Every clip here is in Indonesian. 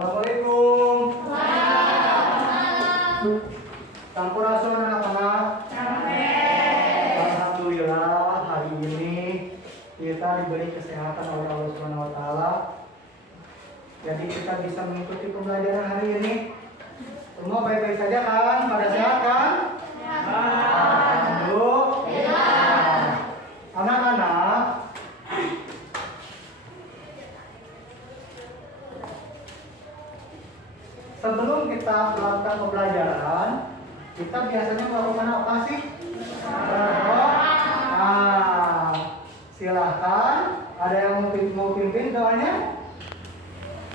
Assalamualaikum. Sampurasun anak-anak. Alhamdulillah hari ini kita diberi kesehatan oleh Allah Subhanahu wa taala. Jadi kita bisa mengikuti pembelajaran hari ini. Semua baik-baik saja kan? Pada sehat kan? Duduk. Anak-anak, sebelum kita melakukan pembelajaran, kita biasanya melakukan apa sih? Berdoa. Nah, silahkan. Ada yang mau pimpin doanya?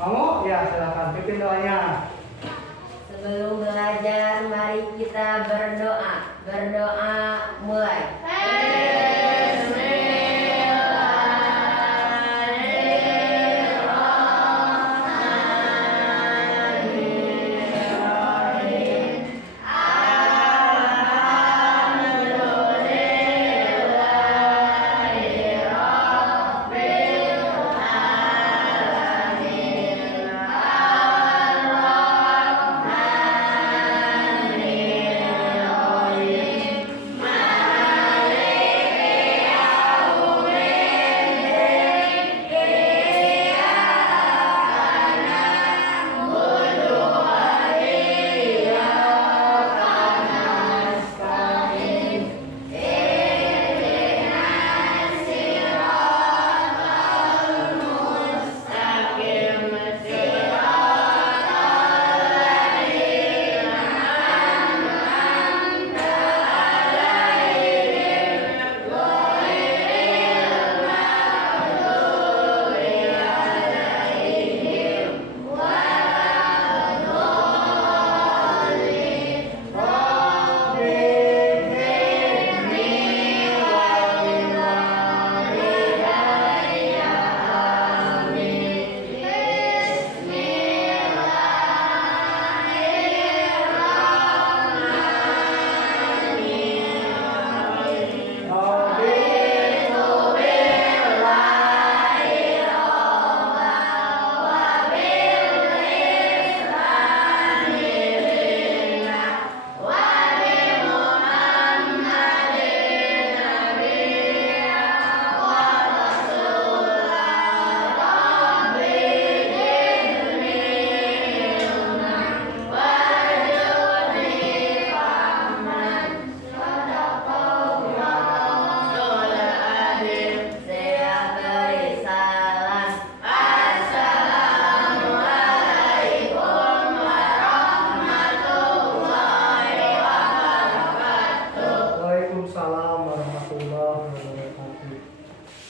Mau? Ya, silahkan pimpin doanya. Sebelum belajar, mari kita berdoa. Berdoa mulai.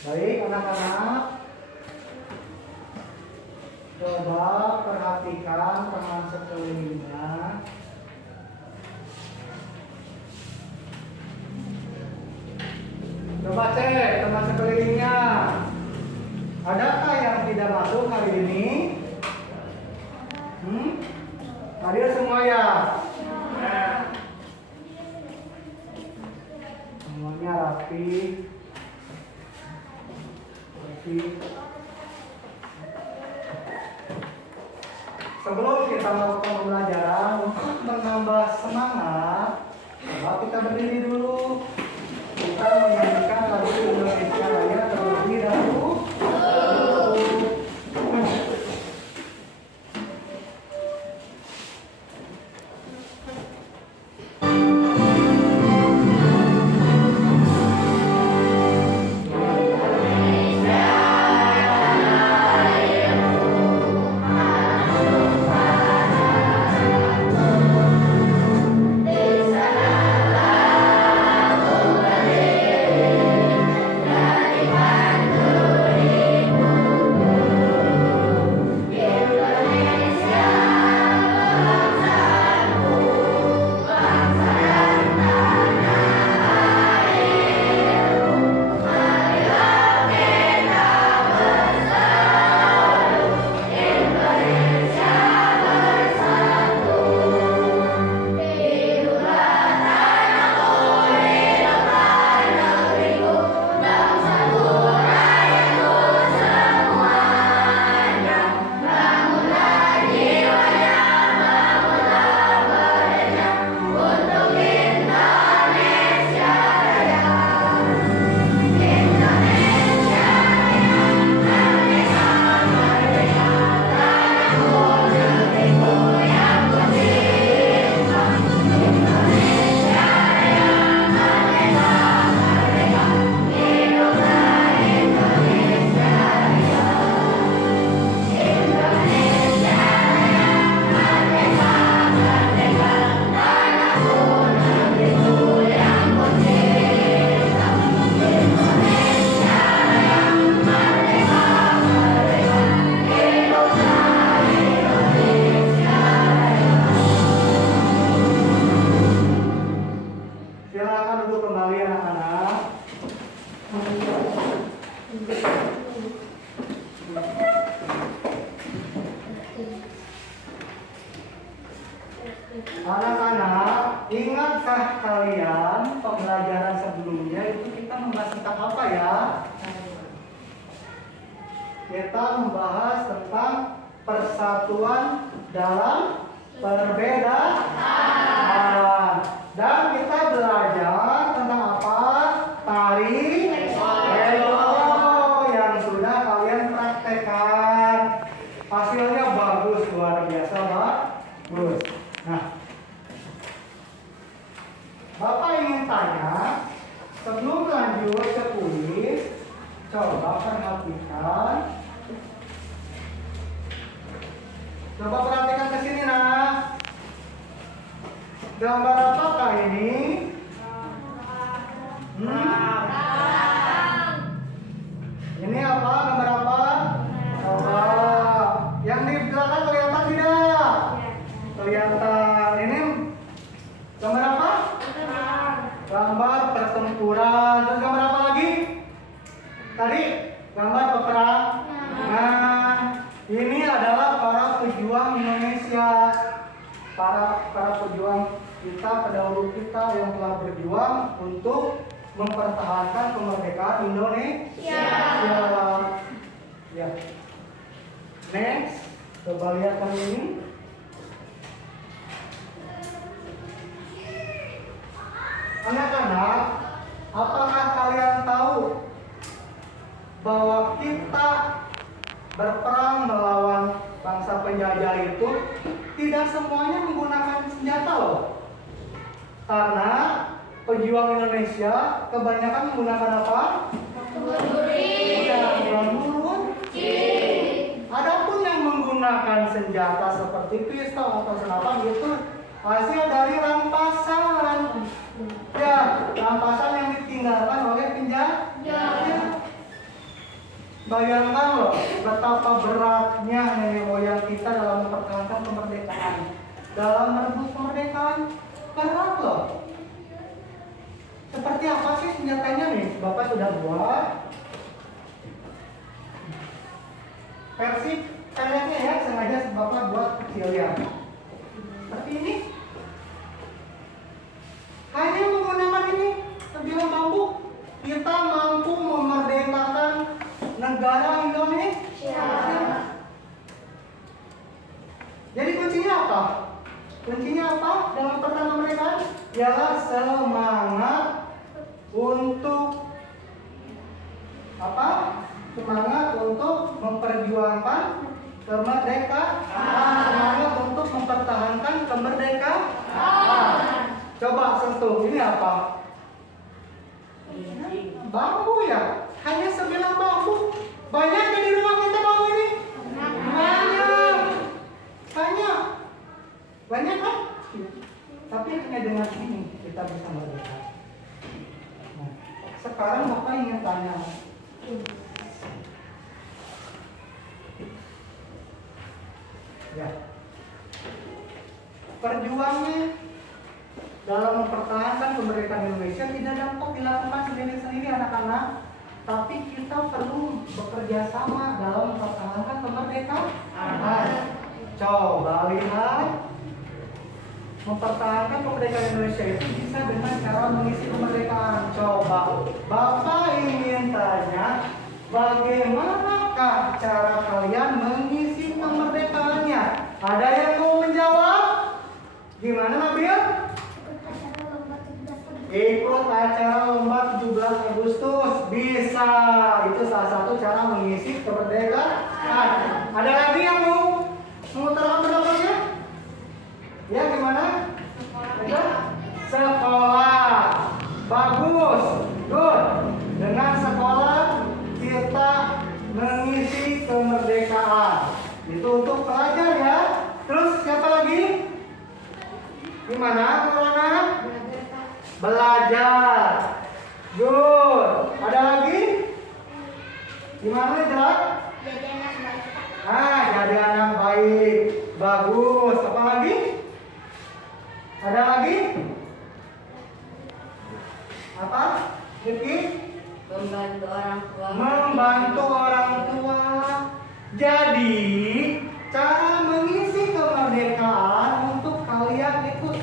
Baik anak-anak, coba perhatikan teman sekelilingnya. Coba cek teman sekelilingnya. Adakah yang tidak masuk hari ini? Hadir semua ya? Semuanya rapi. Sebelum kita melakukan pembelajaran, untuk menambah semangat, coba kita berdiri dulu. Kita menyanyikan lagu Indonesia Raya terlebih dahulu. Anak-anak, ingatkah kalian pembelajaran sebelumnya itu kita membahas tentang apa ya? Kita membahas tentang persatuan dalam perbedaan. Dan kita belajar tentang apa? Tari Lego yang sudah kalian praktekkan. Hasilnya bagus, luar biasa, bagus. Nah, Bapak ingin tanya, sebelum lanjut ke kuis, coba perhatikan. Coba perhatikan ke sini, nah. Gambar apakah ini? Ini apa? Gambar apa? Coba. Yang di belakang kelihatan tidak? Kelihatan. Ini gambar apa? Gambar pertempuran. Terus gambar apa lagi? Tadi gambar peperangan. Ini adalah para pejuang Indonesia. Para pejuang kita, pendahulu kita yang telah berjuang untuk mempertahankan kemerdekaan Indonesia. Ya. Next, coba lihat kali ini. Anak-anak, apakah kalian tahu bahwa kita berperang melawan bangsa penjajah itu tidak semuanya menggunakan senjata loh? Karena pejuang Indonesia kebanyakan menggunakan apa? Adapun yang menggunakan senjata seperti pistol atau senapan itu hasil dari rampasan. Ya, rampasan yang ditinggalkan oleh penjajah. Bayangkan loh betapa beratnya nenek moyang kita dalam mempertahankan kemerdekaan, dalam merebut kemerdekaan. Berat loh. Seperti apa sih senjatanya nih? Bapak sudah buat versi pendeknya ya, sengaja Bapak buat kecil ya. Seperti ini. Hanya menggunakan ini, terbilang bambu, kita mampu memerdekakan negara Indonesia. Jadi kuncinya apa? Kuncinya apa dalam pertahanan kemerdekaan? Ialah semangat untuk apa? Semangat untuk memperjuangkan kemerdekaan. Semangat untuk mempertahankan kemerdekaan. Coba sentuh, ini apa? Bambu ya? Hanya sebilang bambu. Banyak di rumah kita bambu ini? Banyak kan? Tapi hanya dengan ini kita bisa merdeka. Nah, sekarang Bapak ingin tanya, ya, perjuangan dalam mempertahankan kemerdekaan Indonesia tidak dapat dilakukan sendiri-sendiri anak-anak, tapi kita perlu bekerja sama dalam mempertahankan kemerdekaan. Coba lihat, mempertahankan kemerdekaan Indonesia itu bisa dengan cara mengisi kemerdekaan. Coba Bapak ingin tanya, bagaimanakah cara kalian mengisi kemerdekaannya? Ada yang mau menjawab? Gimana Nabil? Ikut acara lomba 17 Agustus bisa. Itu salah satu cara mengisi kemerdekaan. Ada lagi yang mau mengutarakan pendapatnya? Ya, gimana? Sekolah. Bagus. Good. Dengan sekolah kita mengisi kemerdekaan. Itu untuk pelajar ya. Terus siapa lagi? Gimana Corona? Belajar. Good. Ada lagi? Gimana Jelak? Jadi anak baik. Bagus. Apa lagi? Ada lagi? Apa? Rifki? Membantu orang tua. Membantu orang tua. Jadi, cara mengisi kemerdekaan untuk kalian ikut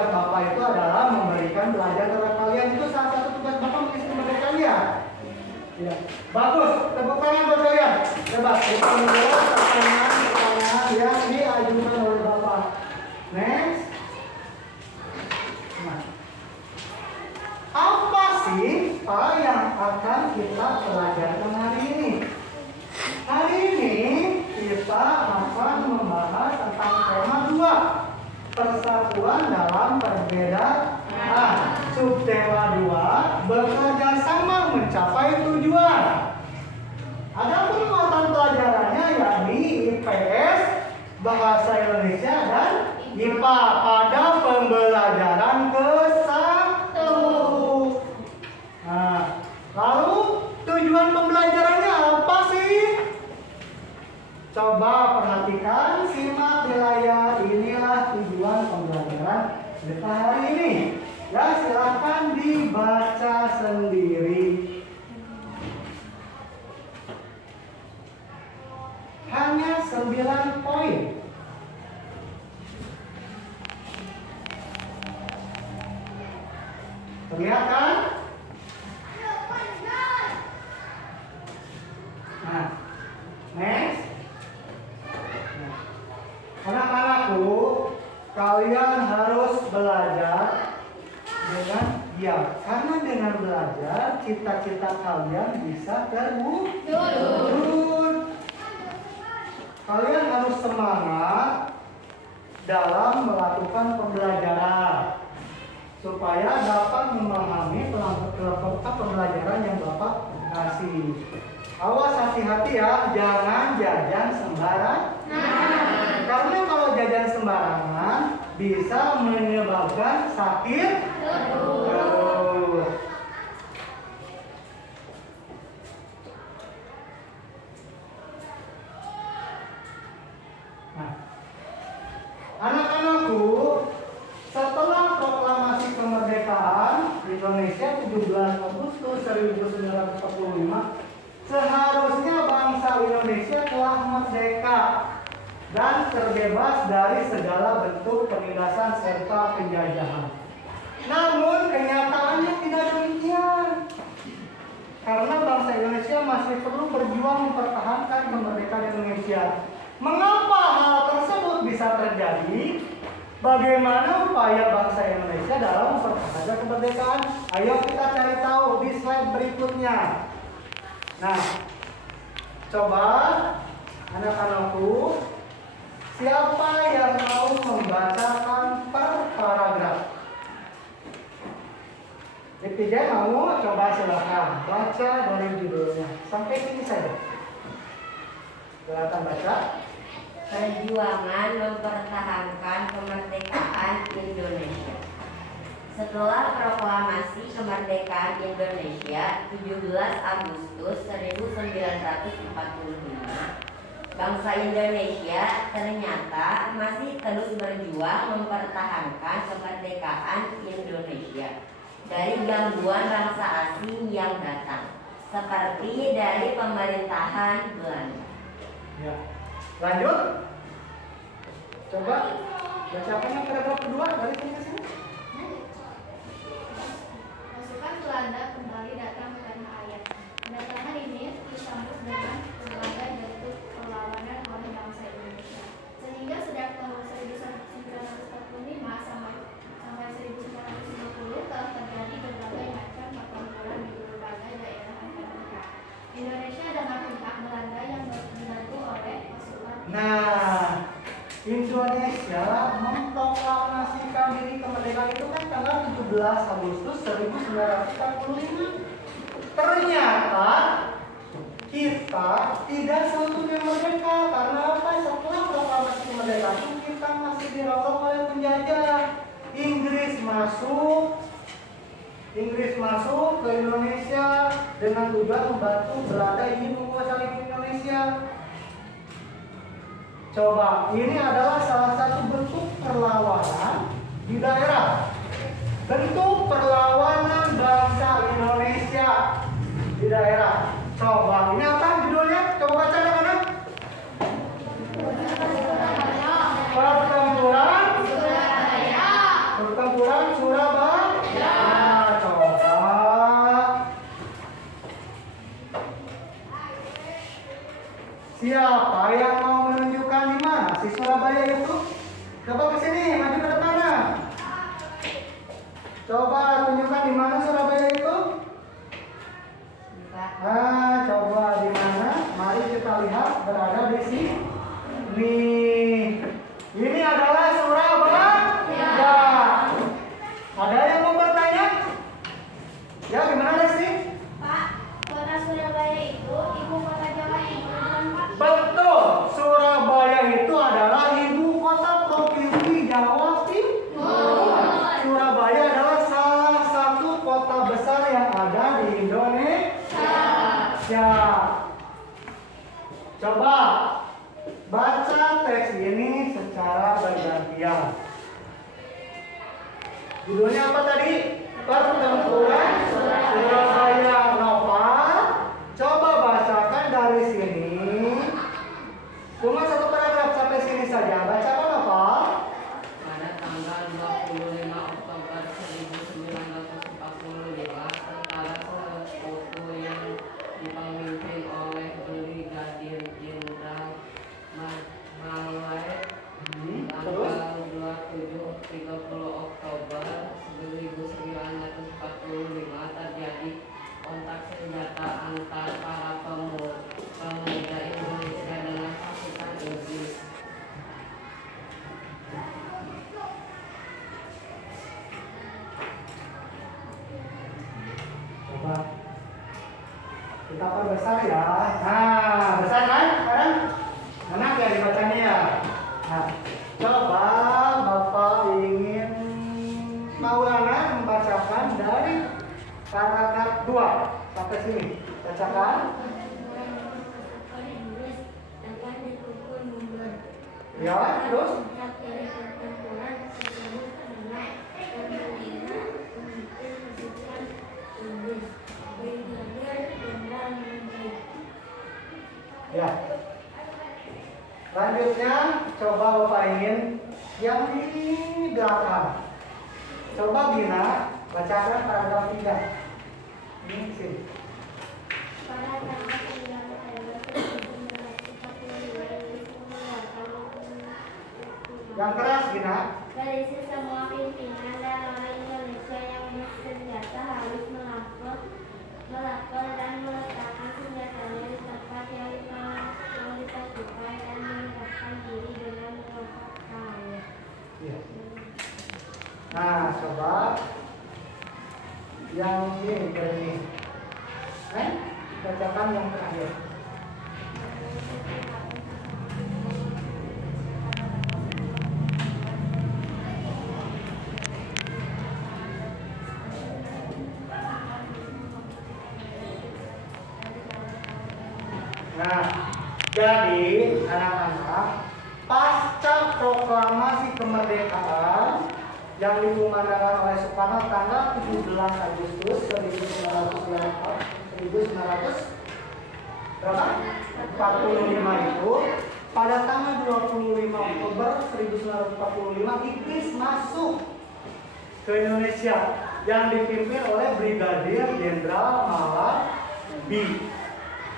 tugas Bapak itu adalah memberikan belajar kepada kalian. Itu salah satu tugas Bapak mengisi kemerdekaan ya. Ya. Bagus, tepuk tangan buat kalian. Coba kita menjawab pertanyaan yang diajukan oleh Bapak. Next. Nah. Apa sih yang akan kita pelajari hari ini? Hari ini kita akan membahas tentang tema 2, persatuan dalam perbedaan. Subtema 2, bekerja sama mencapai tujuan. Ada muatan pelajarannya yakni IPS, Bahasa Indonesia dan IPA pada pembelajaran ke-1. Nah, lalu tujuan pembelajarannya apa sih? Coba perhatikan, simak di layar. Inilah tujuan pembelajaran kita hari ini. Ya, silakan dibaca sendiri. Hanya 9 poin. Terlihat kan? Nah, next. Anak-anakku, kalian harus belajar dengan diam. Karena dengan belajar, cita-cita kalian bisa terwujud. Kalian harus semangat dalam melakukan pembelajaran supaya dapat memahami kelompok pembelajaran yang Bapak kasih. Awas, hati-hati ya, jangan jajan sembarangan. Karena kalau jajan sembarangan bisa menyebabkan sakit perut. Nah, anak-anakku, setelah proklamasi kemerdekaan Indonesia 17 Agustus 1945, seharusnya bangsa Indonesia telah merdeka dan terbebas dari segala bentuk penindasan serta penjajahan. Namun kenyataannya tidak demikian. Karena bangsa Indonesia masih perlu berjuang mempertahankan kemerdekaan Indonesia. Mengapa hal tersebut bisa terjadi? Bagaimana upaya bangsa Indonesia dalam mempertahankan kemerdekaan? Ayo kita cari tahu di slide berikutnya. Nah, coba anak-anakku, siapa yang mau membacakan per paragraf? Netizen mau? Coba silakan baca dari judulnya sampai sini saja. Silakan baca. Perjuangan mempertahankan kemerdekaan Indonesia. Setelah proklamasi kemerdekaan Indonesia 17 Agustus 1945, bangsa Indonesia ternyata masih terus berjuang mempertahankan kemerdekaan Indonesia dari gangguan bangsa asing yang datang, seperti dari pemerintahan Belanda. Ya. Lanjut. Coba bacakan yang paragraf kedua dari sini ke sini. Pasukan Belanda kembali datang ke tanah air. Kedatangan ini disambut dengan berbagai bentuk perlawanan oleh bangsa Indonesia. Sehingga sejak tahun 1945 sampai 1950 telah terjadi berbagai macam pertempuran di berbagai daerah Amerika. Indonesia dengan pihak Belanda yang dibantu oleh pasukan. Nah, Indonesia memproklamasikan diri kemerdekaan itu kan tanggal 17 Agustus 1945. Ternyata kita tidak seutuhnya merdeka. Karena apa? Setelah proklamasi kemerdekaan kita masih dirongrong oleh penjajah. Inggris masuk ke Indonesia dengan tujuan membantu Belanda ingin menguasai Indonesia. Coba, ini adalah salah satu bentuk perlawanan di daerah. Bentuk perlawanan bangsa Indonesia di daerah. Coba, ini apa judulnya? Coba baca anak-anak. Pertempuran Siapa yang mau menunjukkan di mana si Surabaya itu? Coba ke sini, maju ke depan. Coba tunjukkan di mana Surabaya itu. Nah, coba di mana? Mari kita lihat berada di sini. Ini adalah Surabaya. Ya. Ada yang mau bertanya? Ya, gimana Lesti? Pak, kota Surabaya itu ibu kota Jawa Timur, bukan Pak? Betul, Surabaya itu adalah ibu kota provinsi Jawa Timur. Surabaya adalah salah satu kota besar yang ada di Indonesia. Coba baca teks ini secara bergantian. Judulnya apa tadi? Pertempuran Surabaya. Nova, coba bacakan dari sini. Cuma satu paragraf sampai sini saja. Bacakan apa? Pada tanggal 25 Oktober 1945, tentara sekutu yang dipimpin oleh Brigadir Jenderal Malai Terus? tanggal 27-30 Oktober 1945 terjadi kontak senjata antar para pemuda Indonesia dengan pasukan Inggris. Coba kita perbesar ya. Nah, besar kan? Sekarang enak ya dibacanya ya. Nah, coba Bapak ingin Maulana membacakan dari paragraf 2 sampai sini. Bacakan. Ya, terus. Ya. Lanjutnya, coba Bapak ingin yang di belakang. Coba Bina bacakan paragraf 3. Ini sini. Pada tanggal 9 November 1945, Yang keras Bina. berisi semua pimpinan dan orang Indonesia yang bersenjata harus melapor dan meletakkan senjatanya di tempat yang ditentukan dan menyiapkan diri dengan melompat kawat. Ya. Nah, coba yang ini. Bacakan yang terakhir. Nah, jadi anak-anak, pasca proklamasi kemerdekaan yang dikumandangkan oleh Soekarno tanggal 17 Agustus 1945 itu, pada tanggal 25 Oktober 1945 Inggris masuk ke Indonesia yang dipimpin oleh Brigadir Jenderal Malai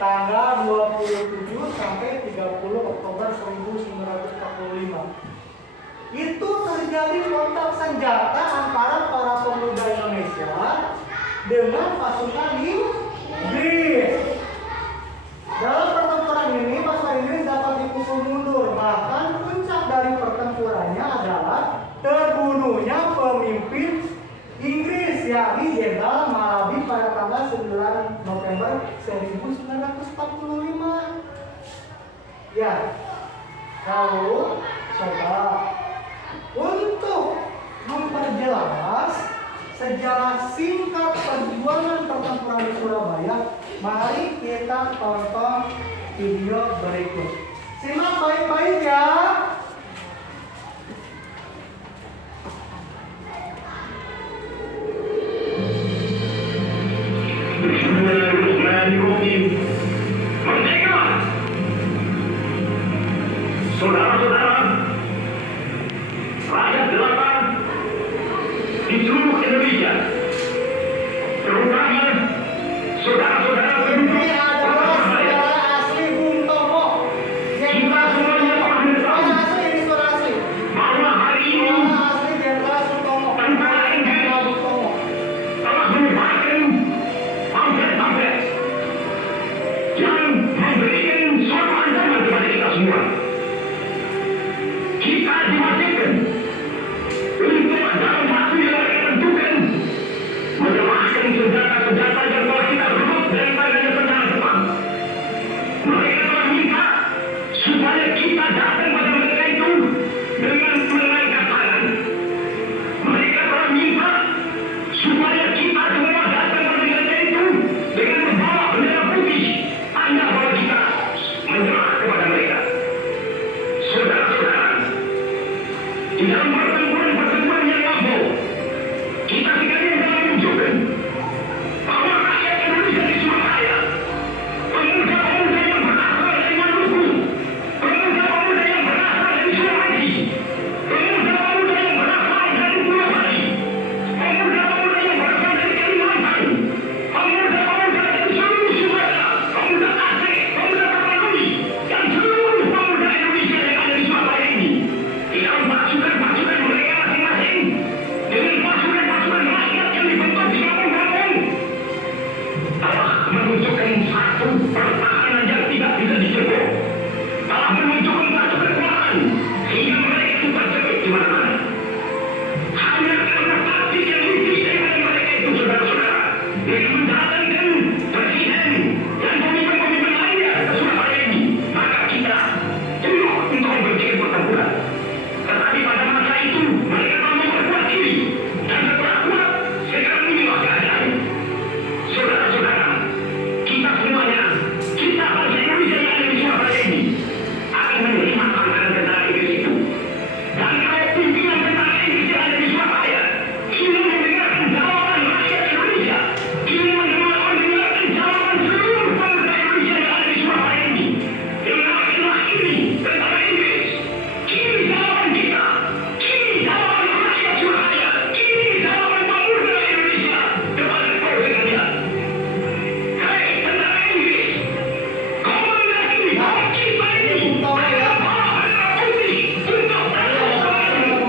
tanggal 27 sampai 30 Oktober 1945. Itu terjadi kontak senjata antara para pemuda Indonesia dengan pasukan Inggris. Dalam pertempuran ini pasukan Inggris dapat dipukul mundur. Bahkan puncak dari pertempurannya adalah terbunuhnya pemimpin Inggris, yakni Jenderal Malai pada tanggal 9 November 1945. Ya, lalu coba untuk memperjelas sejarah singkat perjuangan pertempuran di Surabaya, mari kita tonton video berikut. Simak baik-baik ya. Merdeka! Saudara-saudara, rakyat jelata di seluruh Indonesia, terutama saudara-saudara Ini adalah saudara asli Bung Tomo. menunjukkan satu pertahanan yang tidak bisa dijebak, telah menunjukkan satu kekuatan sehingga mereka itu terjepit di mana-mana. Hanya karena taktik yang licik dari mereka itu, saudara-saudara, yang mendatangkan presiden dan pemimpin-pemimpin lainnya ke Surabaya ini, maka kita tunduk untuk membenci pertempuran. Tetapi pada masa itu mereka mau memperkuat diri, dan setelah kuat sekarang inilah keadaan. Saudara-saudara, kita semuanya, kita bangsa Indonesia yang ada di Surabaya ini akan menerima tantangan tentara Inggris itu. Dan kalau pimpinan tentara Inggris yang ada di Surabaya ingin mendengarkan jawaban rakyat Indonesia, ingin mendengarkan jawaban seluruh bangsa Indonesia yang ada di Surabaya ini, dengarkanlah ini tentara Inggris. Ini jawaban kita, ini jawaban rakyat Surabaya, ini jawaban pemuda Indonesia kepada kau sekalian. Hei tentara Inggris, komandan ini, kita ini adalah para putih untuk pertahanan.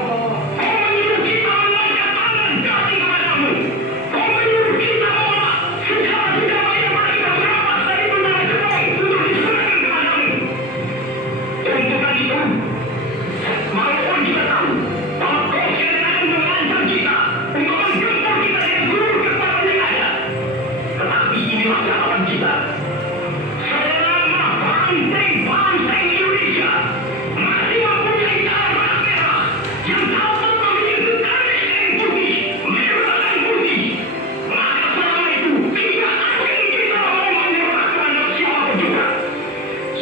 Kau menyuruh kita mengangkat tangan kaki kepadamu. Kau menyuruh kita menolak segala senjata yang pernah kita serapas dari tentara Jepang untuk diserahkan kepadamu. Tuntutan itu, walaupun kita tahu bahwa kau sekalian akan mengancam kita untuk menggempur kita dengan seluruh kekuatan yang ada, tetapi inilah jawaban kita. Selama bangsa Indonesia masih mempunyai darah merah yang dapat memiliki garis yang putih, merah dan putih, maka selama itu tidak akan kita mau menyerah kepada siapapun juga.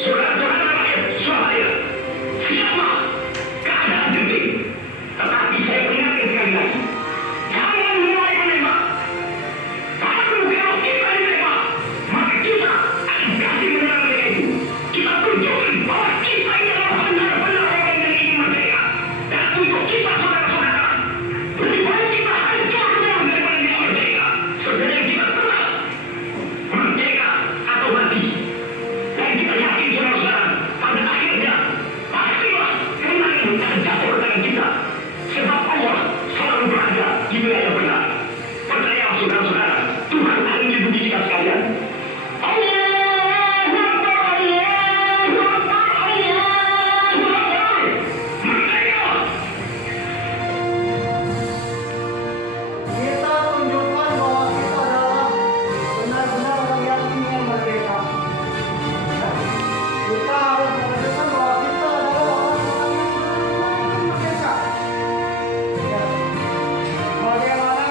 Saudara-saudara rakyat Surabaya, siaplah keadaan genting. Tetapi saya peringatkan sekali lagi, jangan mulai menembak. Baru kalau kita ditembak, maka kita akan kasih menyerang mereka itu. Kita tunjukkan bahwa kita ini adalah benar-benar orang yang ingin merdeka. Dan untuk kita, saudara-saudara, lebih baik kita hancur dulu daripada tidak merdeka. Saudara yang kita telah merdeka atau mati. Dan kita yakin, saudara-saudara, pada akhirnya pastilah kemenangan akan jatuh tangan kita. Sebab Allah selalu berada di wilayah benar. Percaya, saudara-saudara, Tuhan akan melindungi kita sekalian. Allahu Akbar, Allahu Akbar, Allahu Akbar. Merdeka! Kita tunjukkan bahwa kita adalah benar-benar orang yang ingin merdeka. Kita harus menunjukkan bahwa kita adalah orang-orang yang ingin merdeka. Ya. Bagaimana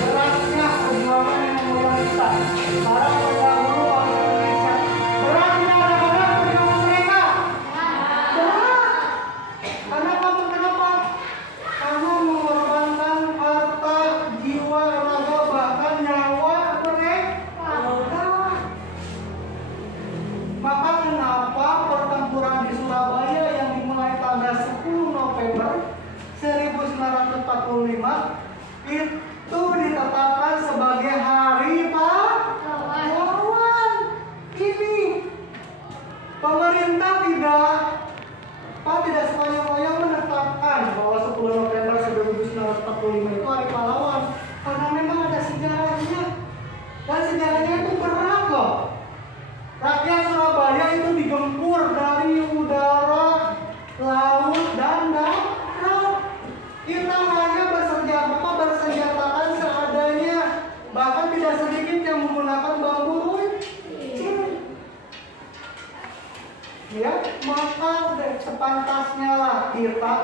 berasnya perjuangan yang memulai kita, para pendahulu bangsa Indonesia. Beratnya adalah perjuangan mereka. Berat. Karena kamu kenapa? Kamu mengorbankan harta, jiwa, raga, bahkan nyawa mereka. Maka kenapa pertempuran di Surabaya yang dimulai tanggal 10 November 1945 itu ditetapkan sebagai hari pahlawan? Ini pemerintah tidak sepanjang-panjang menetapkan bahwa 10 November 1945 itu hari pahlawan, karena memang ada sejarahnya, dan sejarahnya itu berat loh. Rakyat Surabaya itu digempur dari udara, laut, dan darat. Kita hanya bersenjatakan seadanya, bahkan tidak sedikit yang menggunakan bambu runcing. Ya, maka sepantasnya lah kita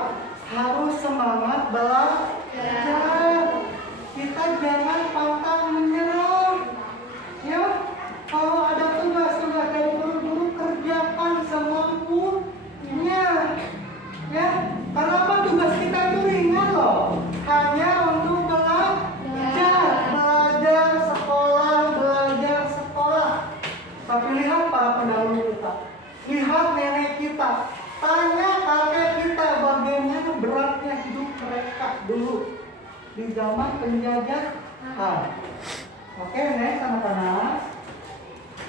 harus semangat belajar. Kita jangan pantang menyerah. Ya, kalau ada tugas-tugas dari guru-guru, kerjakan semampunya. Ya, karena apa? Tugas kita itu ringan loh. Hanya untuk belajar sekolah. Tapi lihat para pendahulu kita, lihat nenek kita, tanya kakek kita bagaimana beratnya hidup mereka dulu di zaman penjajahan. Oke, next anak-anak.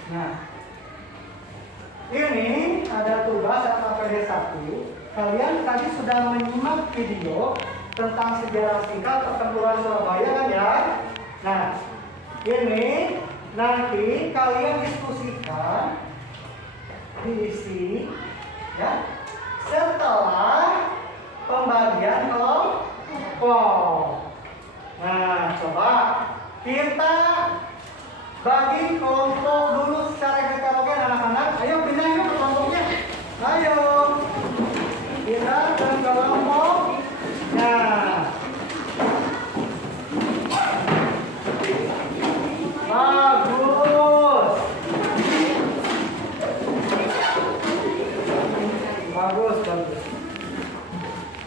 Nah, ini ada tugas KPD 1. Kalian tadi sudah menyimak video tentang sejarah singkat pertempuran Surabaya kan ya? Nah, ini nanti kalian diskusikan diisi ya setelah pembagian kelompok. Nah, coba kita bagi kelompok dulu secara heterogen anak-anak. Ayo pindah yuk ke kelompoknya. Ayo pindah ke kelompok. Nah, bagus. Bagus, bagus.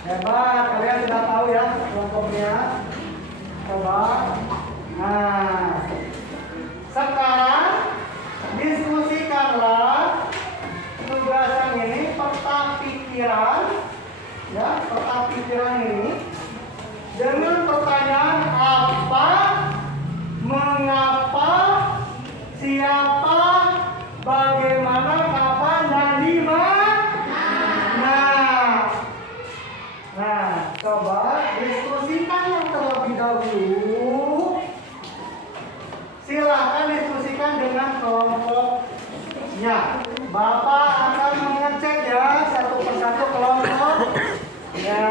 Hebat, kalian sudah tahu ya kelompoknya. Coba. Nah, sekarang diskusikanlah tugas yang ini, peta pikiran, ya, peta pikiran ini dengan pertanyaan apa, mengapa, siapa, bagaimana, kapan, dan di mana. Nah, coba diskusikan yang terlebih dahulu. Silakan diskusikan dengan kelompoknya. Bapak akan mengecek ya satu persatu kelompok. Ya.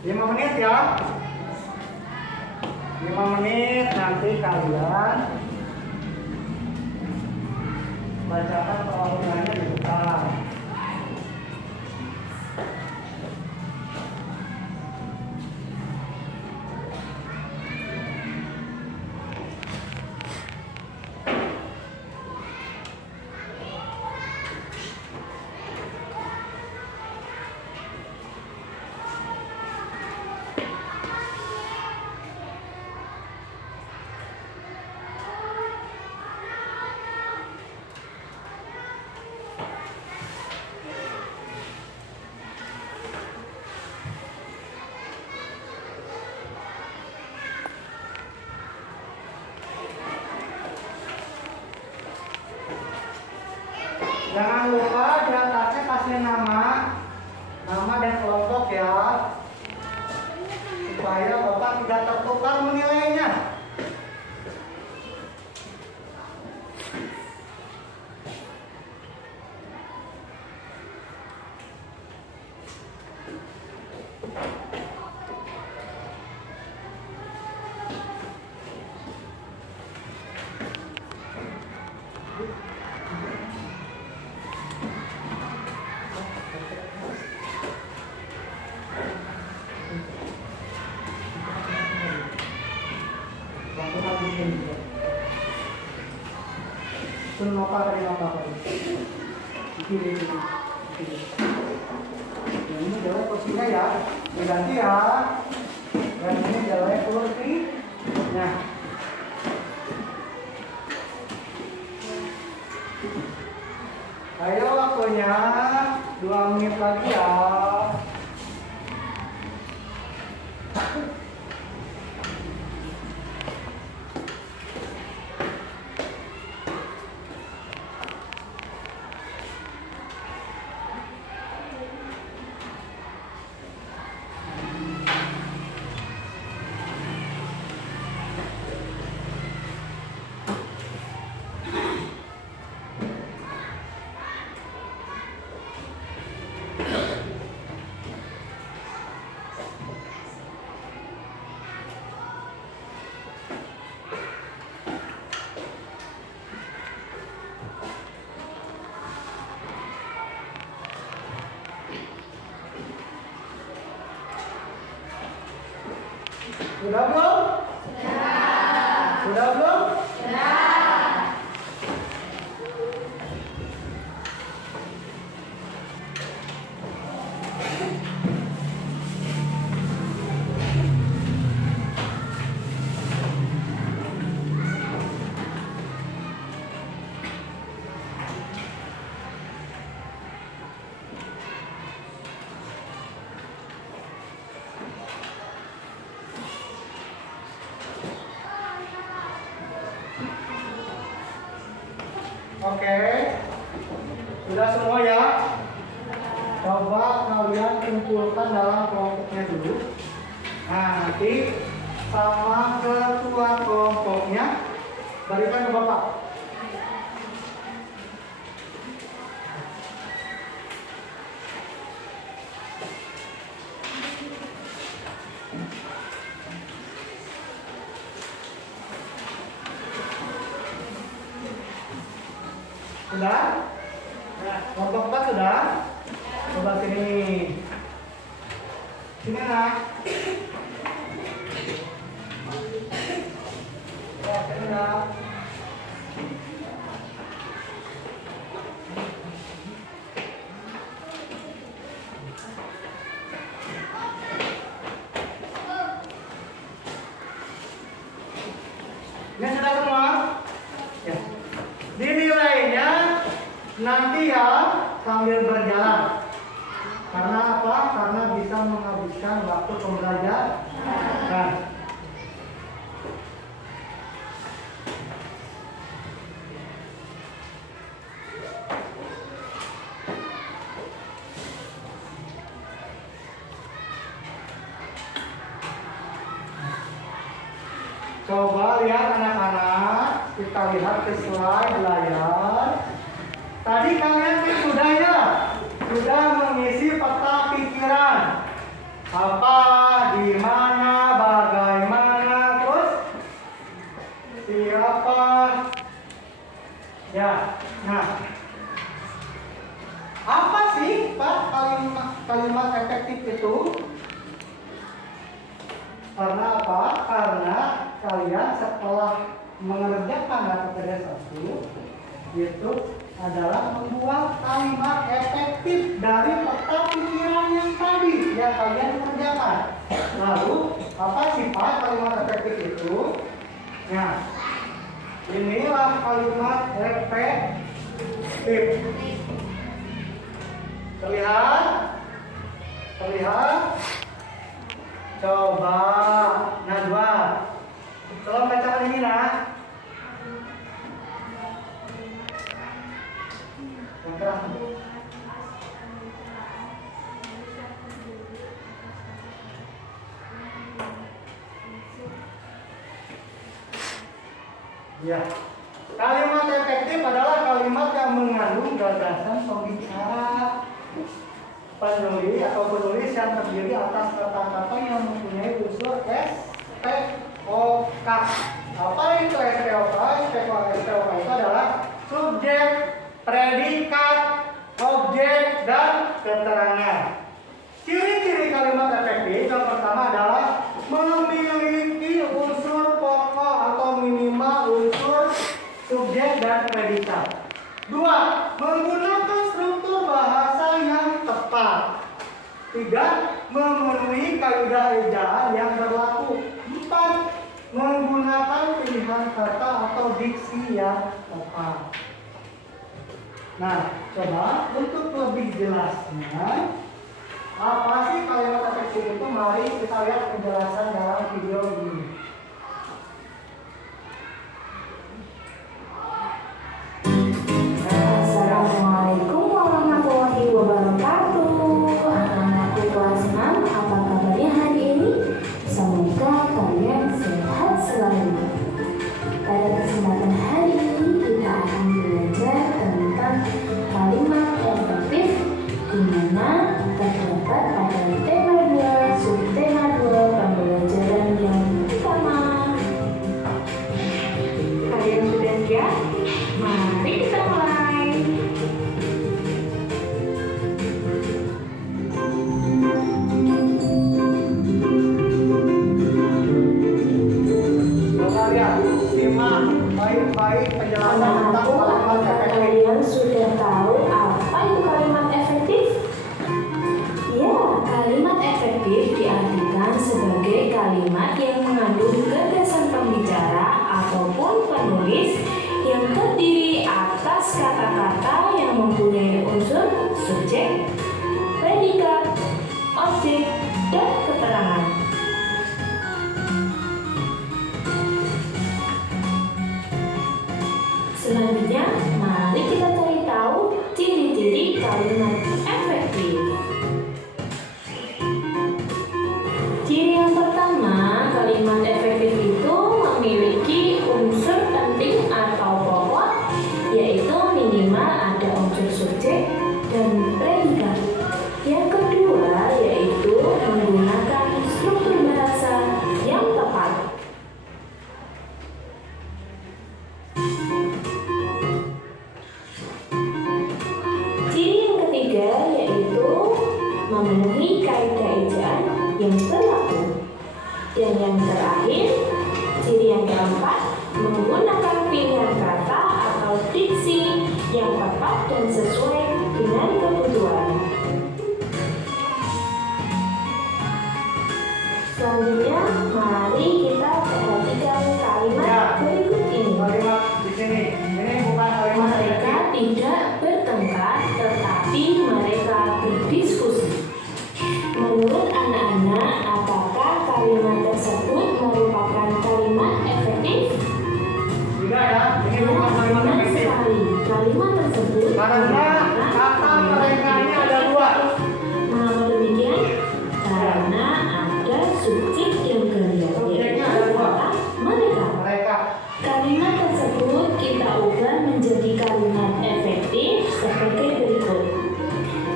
Lima menit ya. 5 menit nanti kalian bacakan formulanya di depan. Jangan lupa di atasnya kasih nama dan kelompok ya, supaya Bapak tidak tertukar menilainya. Sun nota tadi nota tadi. Ini. Yang ini adalah kursinya ya, diganti ya. Yang ini adalah kursi. Nah. Ayo waktunya 2 menit lagi ya. Sudah belum? Sudah belum? Oke, sudah semua ya? Coba kalian kumpulkan dalam kelompoknya dulu. Nah, nanti sama ketua kelompoknya berikan ke Bapak. Sudah? Kelompok 4 sudah? Coba sini. Sini nak. Ya, sini nak. Ini sudah semua? Ya. Dinilainya nanti ya sambil berjalan. Karena apa? Karena bisa menghabiskan waktu pembelajaran. Nah. Coba lihat anak-anak, kita lihat ke slide layar. Tadi kalian kan sudah mengisi peta pikiran. Apa, di mana, bagaimana, terus siapa. Ya, nah. Apa sih Pak kalimat efektif itu? Karena apa? Karena kalian setelah mengerjakan materi 1 itu adalah membuat kalimat efektif dari peta pikiran yang tadi yang kalian kerjakan. Lalu apa sih Pak kalimat efektif itu? Nah, inilah kalimat efektif. Terlihat? Terlihat? Coba Najwa, tolong bacakan ini nak. Yang keras. Ya, kalimat efektif adalah kalimat yang mengandung gagasan pembicara. Penulis atau penulis yang terdiri atas kata-kata yang mempunyai unsur SPOK. Apa itu SPOK? SPOK itu adalah subjek, predikat, objek, dan keterangan. Ciri-ciri kalimat efektif yang pertama adalah memiliki unsur pokok atau minimal unsur subjek dan predikat. 2. Menggunakan struktur bahasa yang tepat. 3. Memenuhi kaidah ejaan yang berlaku. 4. Menggunakan pilihan kata atau diksi yang tepat. Nah, coba untuk lebih jelasnya, apa sih kalimat efektif itu? Mari kita lihat penjelasan dalam video ini. Assalamualaikum warahmatullahi wabarakatuh. Anak-anakku kelas 6, apa kabarnya hari ini? Semoga kalian sehat selalu. Pada kesempatan hari ini kita akan belajar tentang kalimat efektif, di mana terdapat pada tema 2, subtema 2 pembelajaran yang pertama objek, dan keterangan. Selanjutnya, mari kita cari tahu ciri-ciri kalimat efektif. Ciri yang pertama, kalimat efektif itu memiliki unsur penting atau pokok, yaitu minimal ada unsur subjek dan predikat. Yang kedua, yaitu menggunakan struktur bahasa yang tepat. Ciri yang ketiga yaitu memenuhi kaidah ejaan yang berlaku. Dan yang terakhir, ciri yang keempat, menggunakan pilihan kata atau diksi yang tepat dan sesuai dengan kebutuhan. Selanjutnya, mari kita perhatikan kalimat berikut ini. Kalimat di sini. Ini bukan kalimat Mereka tidak bertengkar, tetapi mereka berdiskusi. Menurut anak-anak, apakah kalimat tersebut merupakan kalimat efektif? Tidak ya, ini bukan kalimat Benar efektif. sekali. Kalimat tersebut Karena kata mereka ini ada dua. Mengapa demikian? Karena ada subjek yang ganda, Subjeknya yaitu ada dua. kata mereka. Mereka. Kalimat tersebut kita ubah menjadi kalimat efektif sebagai berikut.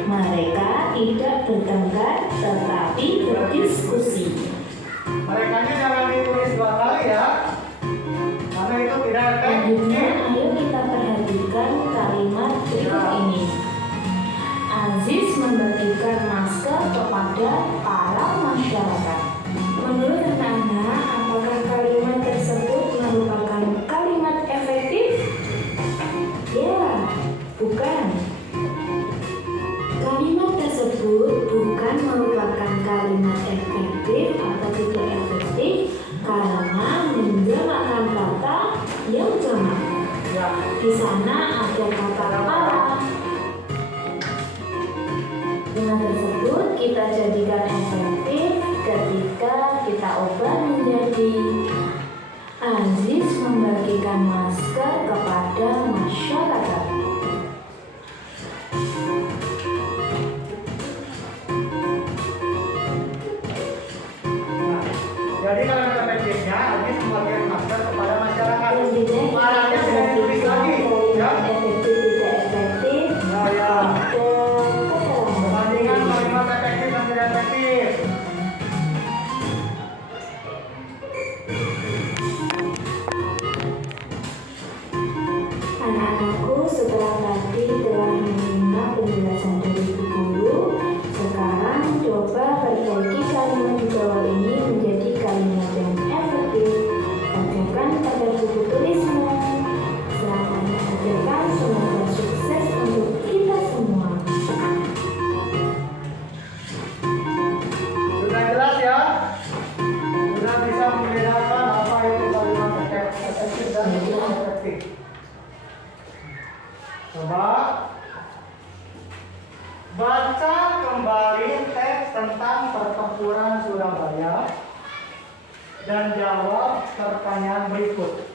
Mereka tidak bertengkar tetapi berdiskusi. Merekanya jangan ditulis dua kali ya. Karena itu tidak Selanjutnya, efektif. ayo kita perhatikan kalimat berikut ini. Aziz membagikan masker kepada para masyarakat. Menurut anak-anak, apakah kalimat tersebut merupakan kalimat efektif? Ya, bukan. Kalimat tersebut bukan merupakan kalimat efektif atau tidak efektif karena menggunakan kata yang jamak. Ya. Di sana ada kata para. Dengan tersebut kita jadikan efektif ketika kita ubah menjadi Aziz membagikan masker kepada masyarakat. Nah, jadi kalimat efektifnya Aziz membagikan masker kepada masyarakat. Selanjutnya Parahnya kita tidak ditulis lagi. Ya. kalimat efektif tidak efektif Nah, ya. dan keterangan. Bandingkan kalimat efektif dan tidak efektif. Anak-anakku, setelah tadi telah menyimak penjelasan dari Bu Guru, sekarang coba perbaiki kalimat di bawah ini menjadi kalimat yang efektif. Bacakan pada buku tulismu. Selamat mengajarkan, semoga sukses untuk kita semua. Sudah jelas ya? Sudah bisa membedakan apa itu kalimat efektif dan tidak efektif. Coba baca kembali teks tentang pertempuran Surabaya dan jawab pertanyaan berikut.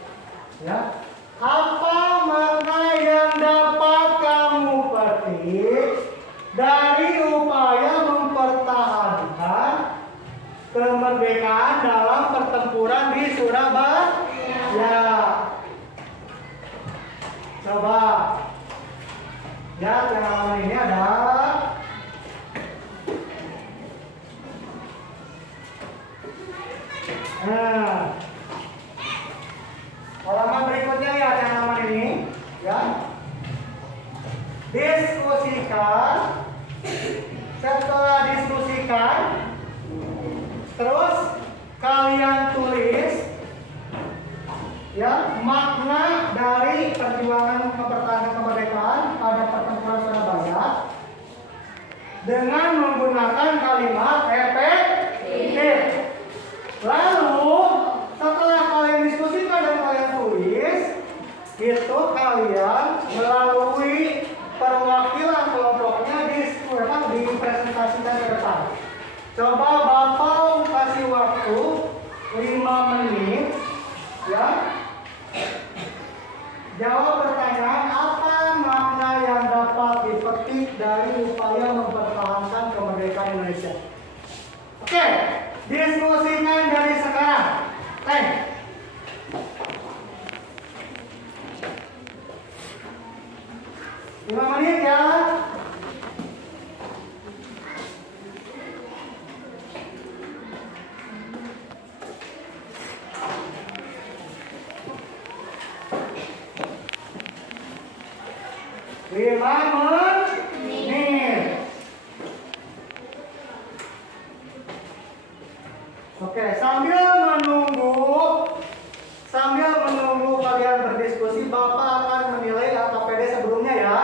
Ya, apa makna yang dapat kamu petik dari upaya mempertahankan kemerdekaan dalam pertempuran di Surabaya? Ya, coba. Ya, yang halaman ini ada halaman berikutnya ya, yang halaman ini ya. Diskusikan. Setelah diskusikan, terus kalian tulis ya makna dari perjuangan mempertahankan kemerdekaan pada pertempuran Surabaya dengan menggunakan kalimat efektif. Lalu setelah kalian diskusikan dan kalian tulis, itu kalian melalui perwakilan kelompoknya dipresentasikan ke depan. 5 menit ya. Lima menit. Oke, sambil menunggu kalian berdiskusi, Bapak akan menilai LKPD sebelumnya ya.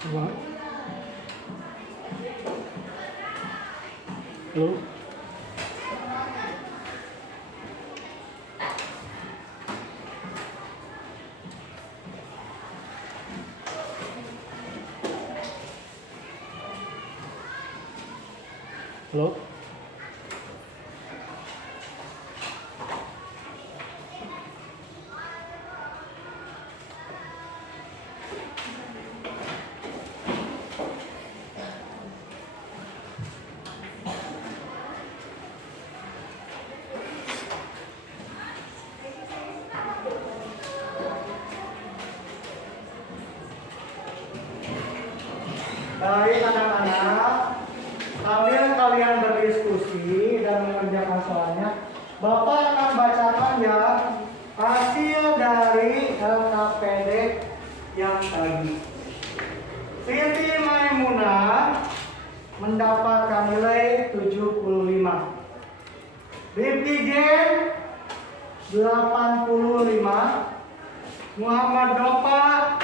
Halo. Halo. Baik anak-anak, sambil kalian berdiskusi dan mengerjakan soalnya, Bapak akan bacakan ya hasil dari LKPD yang tadi. Siti Maimunah mendapatkan nilai 75, Rifki Jen 85, Muhammad Dopa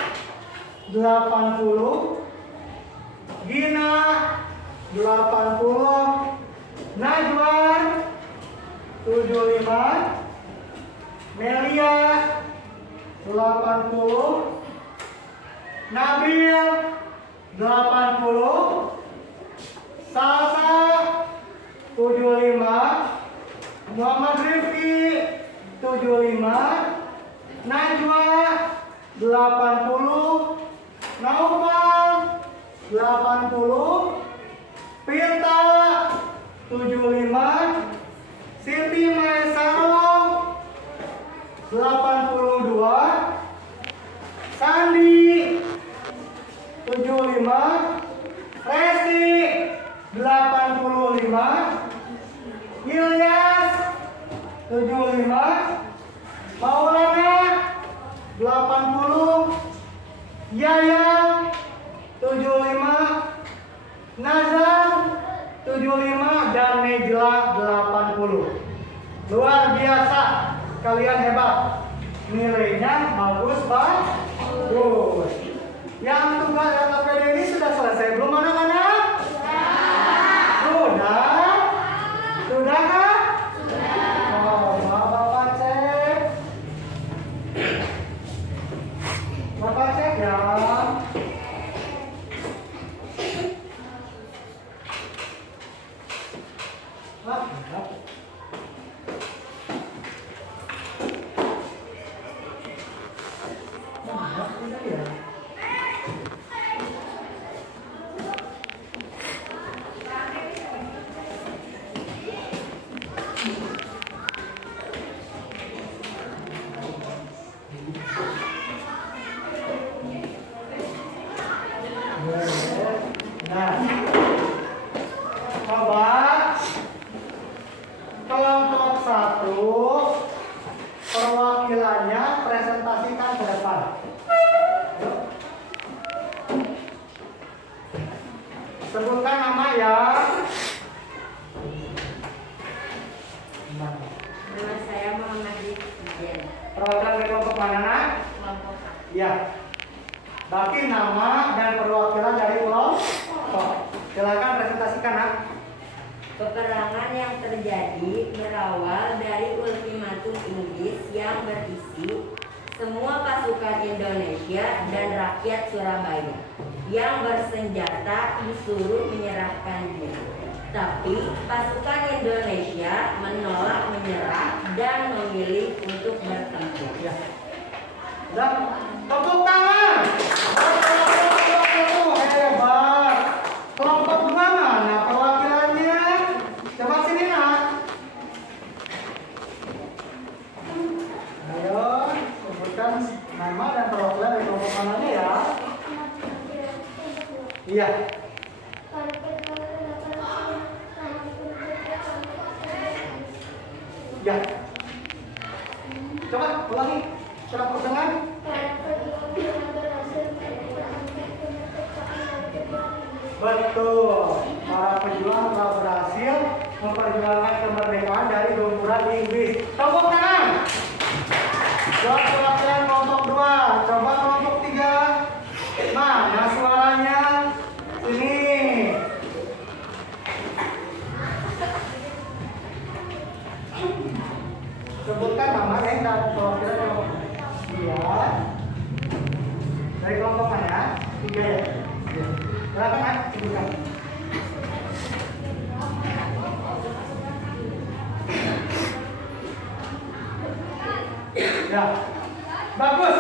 80, Gina 80, Najwan 75, Melia 80, Nabil 80, Salsa 75, Muhammad Rifki 75, Najwa 80, Naufal 80, Pirta 75, Siti Maesaro 82, Sandi 75, Resti 85, Ilyas 75, Maulana 80, Yaya 75, Nazar 75, dan Nejla 80. Luar biasa, kalian hebat. Nilainya bagus, bagus. Yang tugas LKPD ini sudah selesai belum anak-anak? Sudah? Sudah kah? Oh, Bapak cek. Bapak cek ya. Nah, coba kelompok 1 perwakilannya presentasikan ke depan. Sebutkan nama ya. Nama saya Muhammad Rizky. Perwakilan dari kelompok mana, nak? Kelompok Ya. Berarti nama dan perwakilan dari kelompok. Silakan presentasikan, nak. Peperangan yang terjadi berawal dari ultimatum Inggris yang berisi semua pasukan Indonesia dan rakyat Surabaya yang bersenjata disuruh menyerahkan diri. Tapi pasukan Indonesia menolak menyerah dan memilih untuk bertempur. Ya. Dan tepuk tangan. Hebat. Kelompok mana perwakilannya? Coba sini, nak. Ayo, sebutkan nama dan perwakilan dari kelompok mananya ya. Iya. Ya. Coba ulangi. Coba dengan. Betul. Para pejuang telah berhasil memperjuangkan kemerdekaan dari gempuran Inggris. Tepuk tangan. Buat perwakilan kelompok 2. Coba kelompok 3. Mana suaranya? Sini. Sebutkan nama dan perwakilan kelompok. Iya. Dari kelompok mana? 3 ya. Silakan, Nak, sebutkan. Ya, bagus.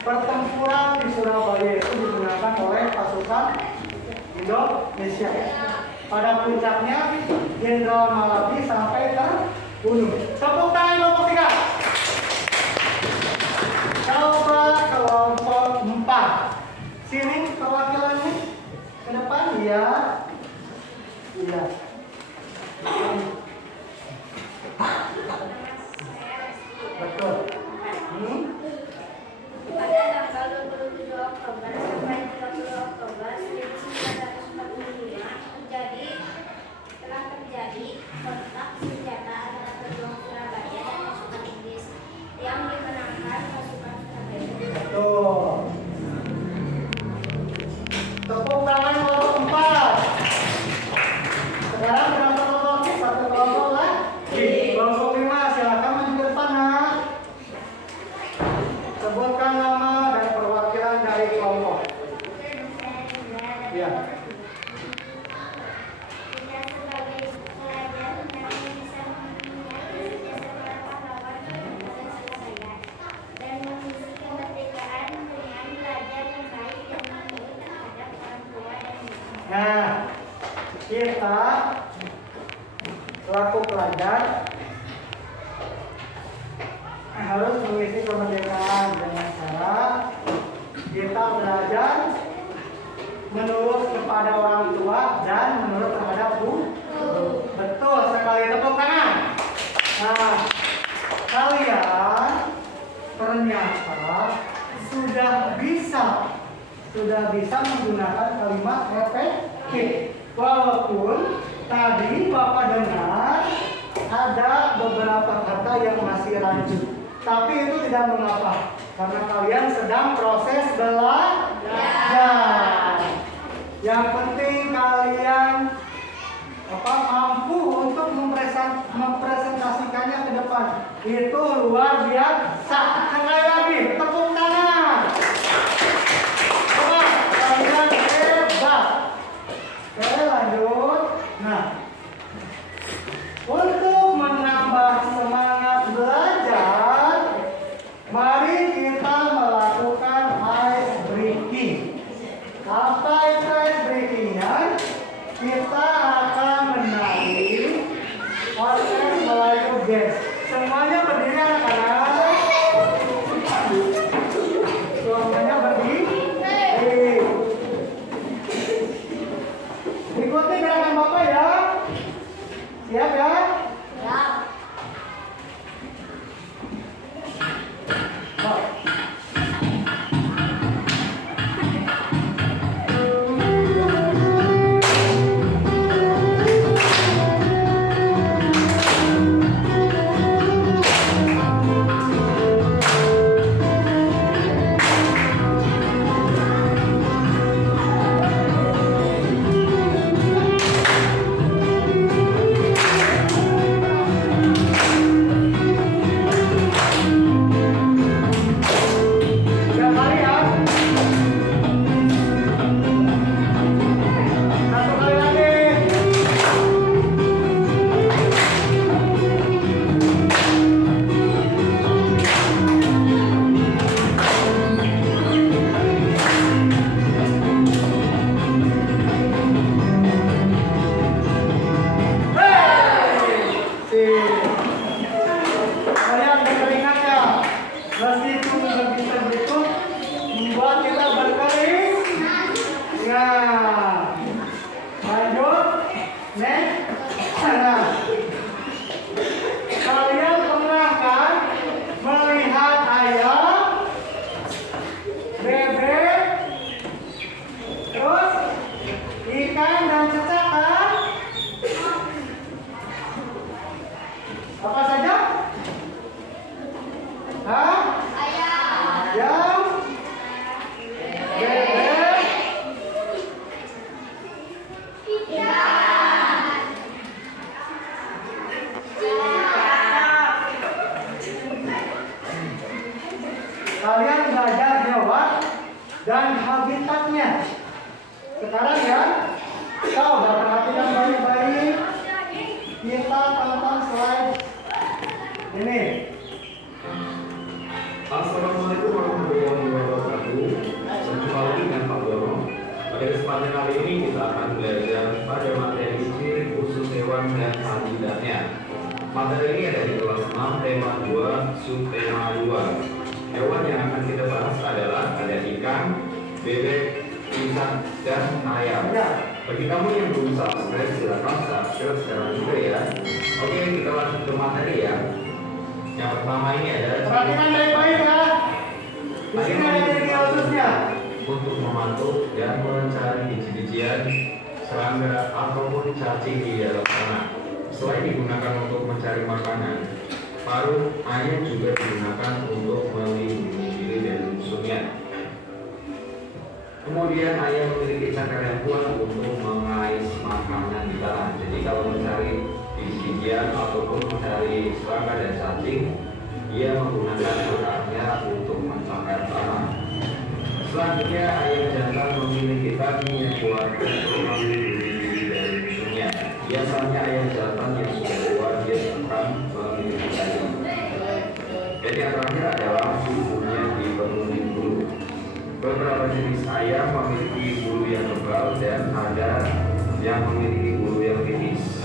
Pertempuran di Surabaya itu digunakan oleh pasukan Indonesia. Pada puncaknya Jenderal Malabi sampai terbunuh. Tepuk tangan kelompok 3. Coba kelompok 4. Sini perwakilannya ke depan, ya. Iya. Betul. Pada tanggal 27 Oktober sampai 30 Oktober 1945 telah terjadi kontak senjata antara pejuang Surabaya dan pasukan Inggris yang dimenangkan pasukan Surabaya. Betul. Tepuk tangan kelompok 4. Sekarang berapa kelompok? 1 kelompok lagi. Kelompok 5, silakan maju ke depan, Nak. Sebutkan nama dan perwakilan dari kelompok. Ya. Kita sebagai pelajar kami bisa mempunyai jasa para pahlawan dan saya dan mengisi kemerdekaan dengan belajar yang baik dan menurut terhadap orang tua dan guru. Nah, kita selaku pelajar harus mengisi kemerdekaan dengan cara kita belajar menurut kepada orang tua dan menurut terhadap guru. Betul sekali, tepuk tangan. Nah, kalian ternyata sudah bisa menggunakan kalimat efektif walaupun tadi Bapak dengar ada beberapa kata yang masih lanjut. Tapi itu tidak mengapa, karena kalian sedang proses belajar. Yang penting kalian mampu untuk mempresentasikannya ke depan. Itu luar biasa. Sekali lagi, tepuk tangan. Coba, kalian hebat. Oke, lanjut. Nah, untuk menambah semangat belajar, mari kita melakukan ice breaking. Apa itu ice breakingnya? Kita akan menari orkes Melayu Jazz. Semuanya berdiri anak-anak. Semuanya berdiri. Ikuti gerakan Bapak ya. Siap ya? Siap. Oh. Kalian belajar hewan dan habitatnya. Sekarang ya, coba perhatikan baik-baik. Kita tonton slide ini. Assalamualaikum warahmatullahi wabarakatuh. Jumpa lagi dengan Pak Dono. Pada kesempatan kali ini kita akan belajar pada materi ciri khusus hewan dan habitatnya. Materi ini ada di kelas 6 tema 2 subtema 2. Hewan yang akan kita bahas adalah ada ikan, bebek, ikan, dan ayam. Bagi kamu yang belum subscribe, silakan subscribe sekarang juga ya. Oke, kita lanjut ke materi ya. Yang pertama ini adalah Perhatikan baik-baik ya. Di sini ada ciri khususnya. untuk memantau dan mencari biji-bijian, serangga ataupun cacing di dalam tanah. Selain digunakan untuk mencari makanan, paruh ayam juga digunakan untuk melindungi diri dari musuhnya. Kemudian ayam memiliki cakar yang kuat untuk mengais makanan di tanah. Jadi kalau mencari biji-bijian ataupun mencari serangga dan cacing, ia menggunakan cakarnya untuk mencakar tanah. Selanjutnya ayam jantan memiliki kaki yang kuat untuk melindungi diri dari musuhnya. Biasanya ayam jantan yang sudah kuat dia akan memiliki kaki. Dan yang terakhir adalah susunya dipenuhi bulu. Beberapa jenis ayam memiliki bulu yang tebal dan ada yang memiliki bulu yang tipis,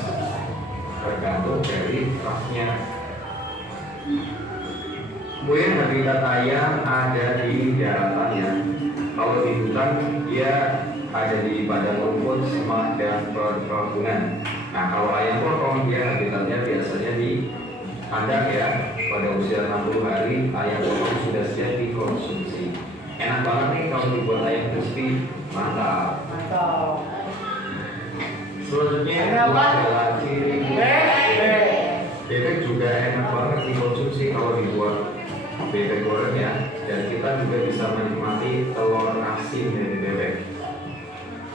tergantung dari rasnya. Kemudian habitat ayam ada di daratannya. Kalau di hutan dia ada di padang rumput, semak, dan perkebunan. Nah, kalau ayam potong dia habitatnya biasanya di kandang ya. Pada usia 60 hari ayam potong sudah siap dikonsumsi. Enak banget nih kalau dibuat ayam crispy, mantap. Mantap. Selanjutnya Ini apa? adalah ciri Bebek. bebek juga enak banget dikonsumsi kalau dibuat bebek goreng ya. Dan kita juga bisa menikmati telur asin dari bebek.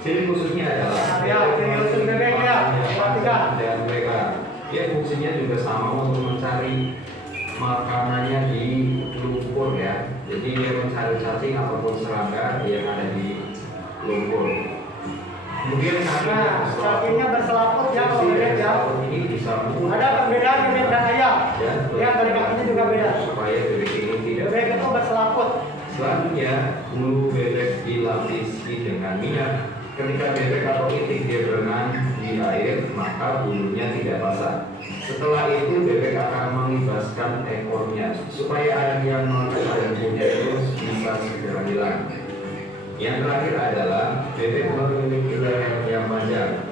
Ciri khususnya adalah Ya, ciri khusus bebek ya. Perhatikan. dan mereka dia fungsinya juga sama untuk mencari makanannya di lumpur ya. Jadi dia mencari cacing ataupun serangga yang ada di lumpur. Kemudian Nah, kakinya berselaput ya kalau bebek ya. ini bisa Ada perbedaan bebek dan ayam. ya, Yang dari kakinya juga beda. supaya bebek ini tidak. Bebek itu berselaput. Selanjutnya bulu bebek dilapisi dengan minyak. Ketika bebek atau itik dia berenang di air, maka bulunya tidak basah. Setelah itu bebek akan mengibaskan ekornya supaya air yang melekat pada bulunya itu bisa segera hilang. Yang terakhir adalah bebek memiliki leher yang panjang.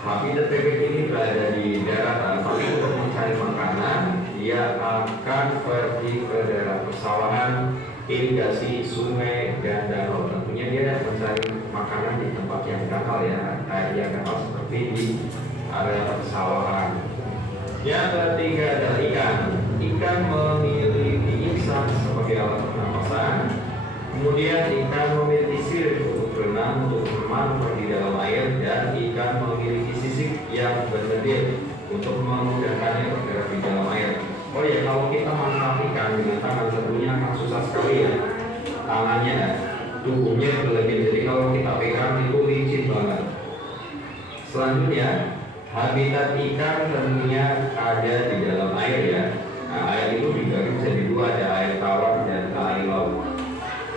Habitat bebek ini berada di daratan, tapi untuk mencari makanan dia akan pergi ke daerah persawahan, irigasi, sungai, dan danau. Tentunya dia mencari makanan di tempat yang dangkal ya, air yang dangkal seperti di area persawahan. Yang ketiga adalah ikan. Ikan memiliki insang sebagai alat pernapasan. Kemudian ikan memiliki sirip untuk berenang, untuk bermanuver di dalam air, dan ikan memiliki sisik yang berlendir untuk memudahkannya bergerak di dalam air. Oh ya, kalau kita menangkap ikan dengan tangan tentunya akan susah sekali ya. Tangannya, tubuhnya berlendir, jadi kalau kita pegang itu licin banget. Selanjutnya, habitat ikan tentunya ada di dalam air ya. Nah, air itu dibagi menjadi dua, ada air tawar dan air laut.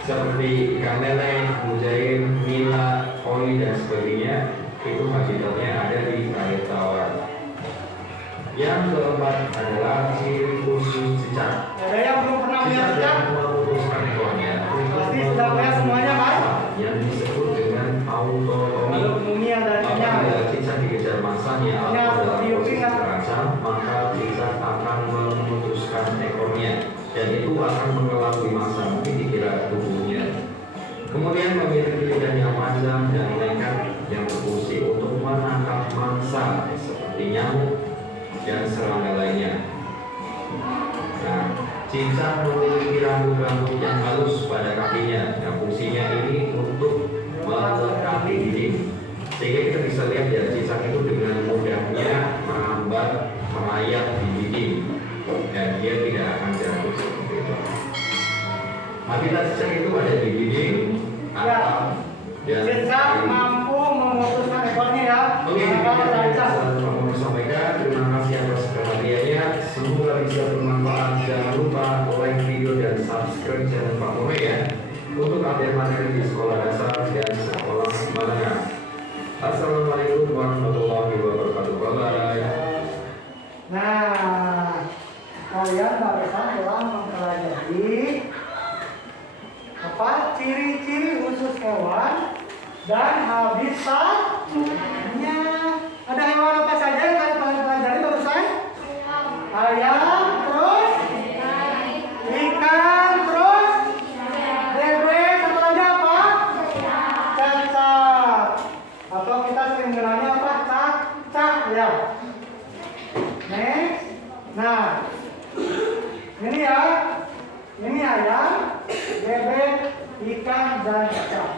Seperti ikan lele, mujair, nila, koi dan sebagainya, itu habitatnya ada di air tawar. Yang keempat adalah ciri khusus cicak. Ada yang belum pernah melihat Cicak cicak? yang memutuskan ekornya Pasti sudah melihat semuanya kan? yang disebut dengan autotomi. Lalu umumnya adanya. Apabila cicak dikejar masanya Ya, atau dalam seperti posisi uping, kan? terancam, maka cicak akan memutuskan ekornya dan itu akan mengelabui massa, mungkin dikira tubuhnya. Kemudian memiliki lidah yang panjang dan lengket yang berfungsi untuk menangkap mangsa seperti nyamuk dan serangga lainnya. Nah, cicak memiliki rambut-rambut yang halus pada kakinya. Nah, fungsinya ini untuk melengkapi dinding. Sehingga kita bisa lihat ya, cicak itu dengan mudahnya merambat, merayap di dinding dan dia tidak akan jatuh seperti itu. Habitat cicak itu ada di dinding, atap, dan Cicak mampu memutuskan ekornya ya. Oke, Kalau dari cicak. mau sampaikan. Terima kasih atas perhatiannya. Semoga bisa bermanfaat. Jangan lupa like video dan subscribe channel Pak Mome ya, untuk update materi di sekolah dasar dan sekolah menengah. Assalamualaikum warahmatullahi wabarakatuh. Bye. Nah, kalian barusan telah mempelajari apa ciri-ciri khusus hewan dan habitatnya. Ada hewan apa saja yang kalian pelajari barusan? Ayam, terus ikan, terus bebek, satu lagi apa? Cacak. Atau kita sering mengenalnya apa? Cacak ya. Next. Nah, ini ya. Ini ayam, bebek, ikan, dan cacak.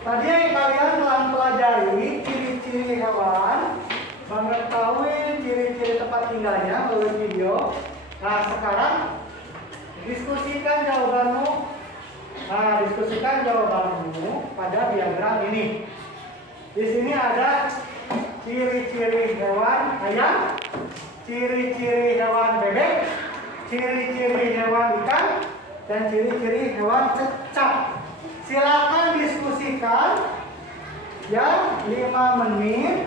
Tadi yang kalian telah mempelajari ciri-ciri hewan, mengetahui ciri-ciri tempat tinggalnya melalui video. Nah, sekarang diskusikan jawabanmu. Nah, diskusikan jawabanmu pada diagram ini. Di sini ada ciri-ciri hewan ayam, ciri-ciri hewan bebek, ciri-ciri hewan ikan, dan ciri-ciri hewan cecak. Silakan diskusikan ya, 5 menit.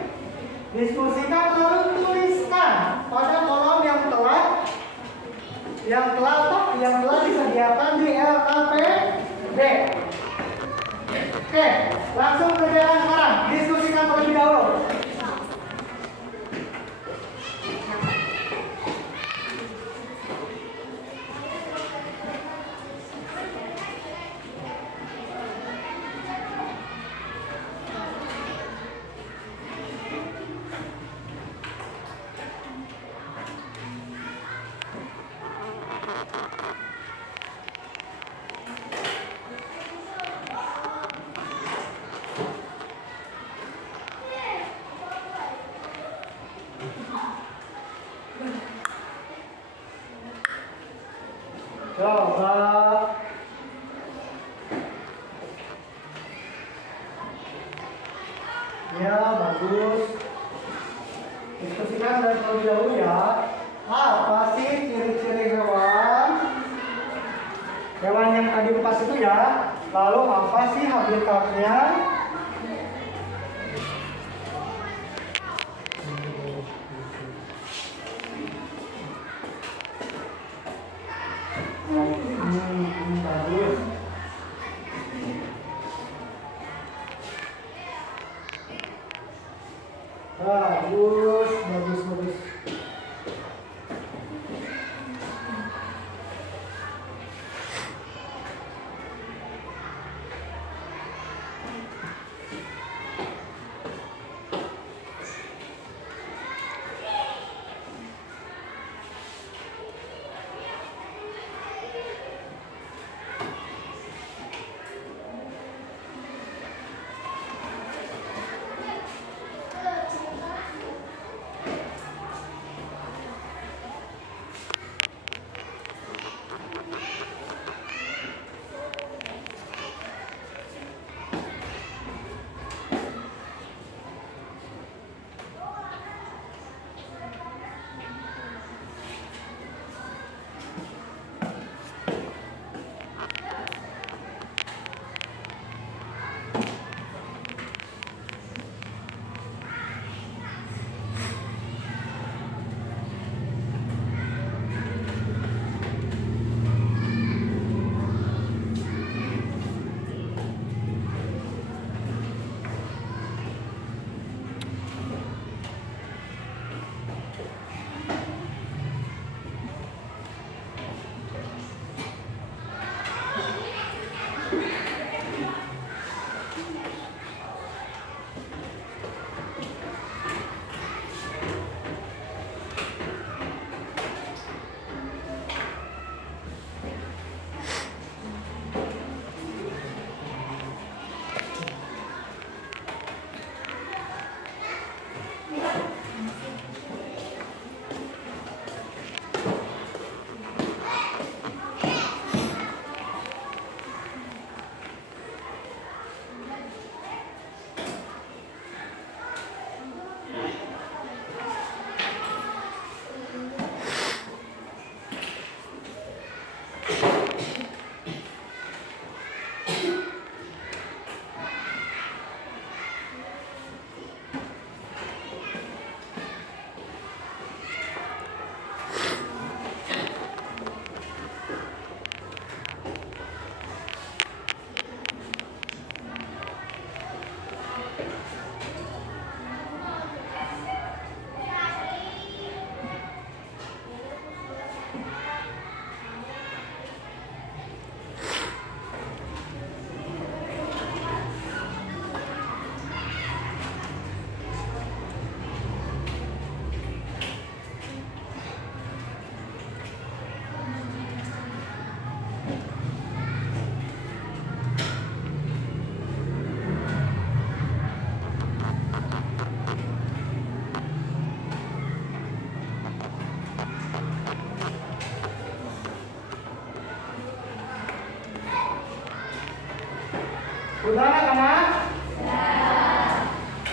Diskusikan lalu tuliskan pada kolom yang telah disediakan di LKPD. Oke, langsung kerjakan sekarang. Diskusikan terlebih dahulu. Coba. Ya, bagus. Diskusikan dari terlebih dahulu ya. Apa sih ciri-ciri hewan? Hewan yang tadi pas itu ya. Lalu apa sih habitatnya? Bagus. Bagus, bagus, bagus. Sudah anak-anak?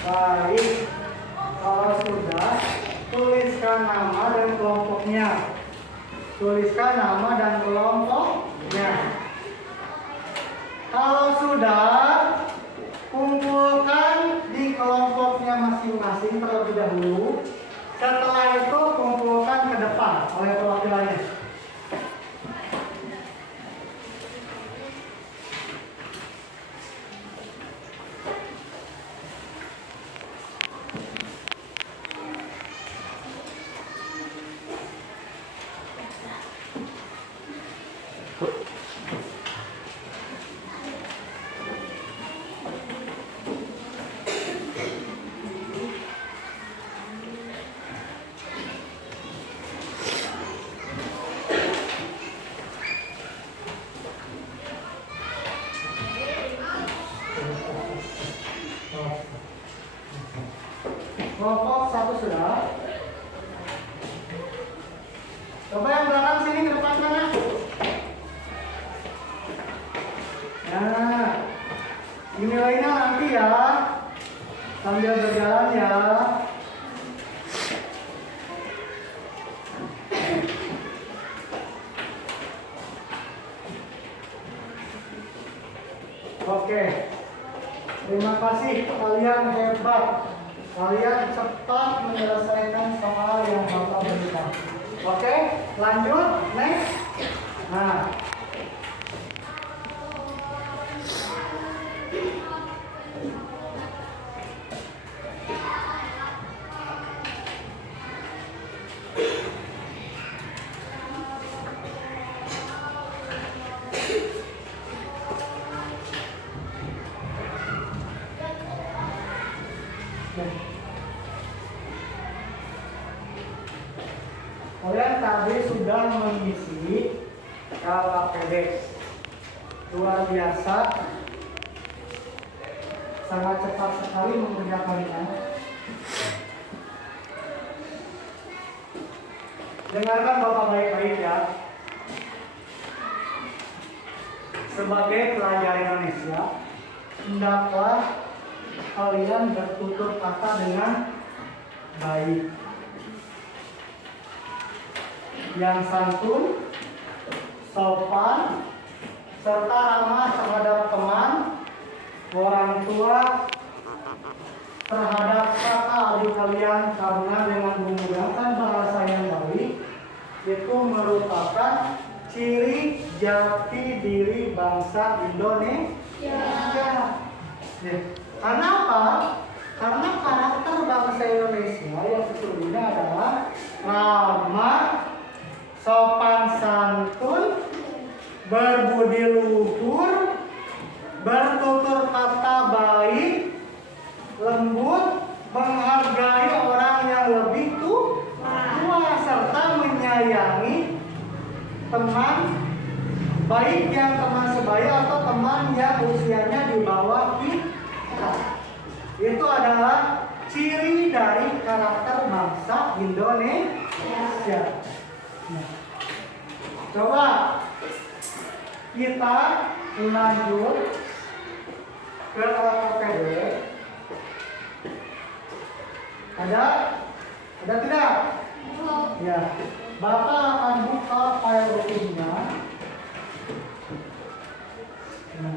Baik. Kalau sudah, tuliskan nama dan kelompoknya. Tuliskan nama dan kelompoknya. Kalau sudah, kumpulkan di kelompoknya masing-masing terlebih dahulu. Setelah itu kumpulkan ke depan oleh perwakilannya. Kelompok satu sudah. Coba yang belakang sini ke depan sana. Nah, dinilainya nanti ya, sambil berjalan ya. Oke, terima kasih, kalian hebat. Kalian cepat menyelesaikan soal yang Bapak berikan. Oke, lanjut, next. Nah, kalian tadi sudah mengisi KKPD. Luar biasa, sangat cepat sekali mengerjakannya. Dengarkan Bapak baik-baik ya. Sebagai pelajar Indonesia, hendaklah kalian bertutur kata dengan baik, yang santun, sopan, serta ramah terhadap teman, orang tua, terhadap kakak adik kalian, karena dengan menggunakan bahasa yang baik itu merupakan ciri jati diri bangsa Indonesia. Ya. Karena apa? Karena karakter bangsa Indonesia yang sesungguhnya adalah ramah, sopan santun, berbudi luhur, bertutur kata baik, lembut, menghargai orang yang lebih tua, serta menyayangi teman, baik yang teman sebaya atau teman yang usianya di bawah kita. Itu adalah ciri dari karakter bangsa Indonesia. Nah, coba kita lanjut ke KKPD. Ada tidak? Ya, Bapak akan buka file rutinnya. Nah.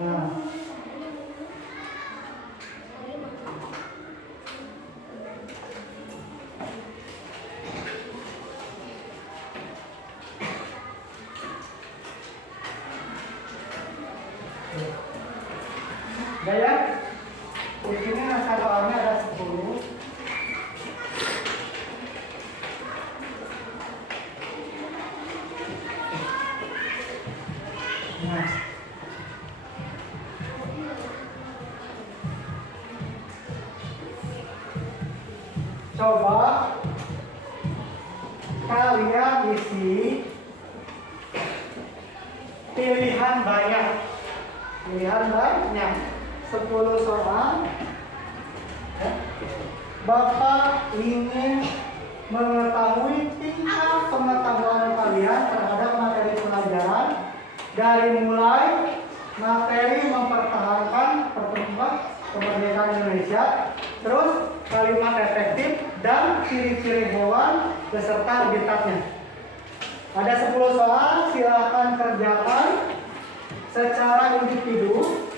Nah, ya, di sini soalnya ada 10. Nah, coba kalian isi pilihan banyak 10 soal. Ya. Bapak ingin mengetahui tingkat pengetahuan kalian terhadap materi pelajaran dari mulai materi mempertahankan kemerdekaan Indonesia, terus kalimat efektif dan ciri-ciri hewan beserta habitatnya. Ada 10 soal, silakan kerjakan secara individu.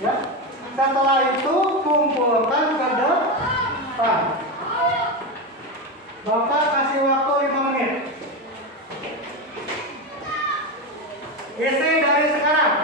Ya. Setelah itu kumpulkan ke depan. Bapak kasih waktu 5 menit. Isi dari sekarang.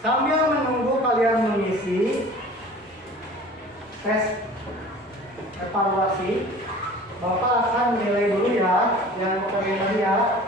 Sambil menunggu kalian mengisi tes evaluasi, Bapak akan menilai dulu ya, yang kalian lihat.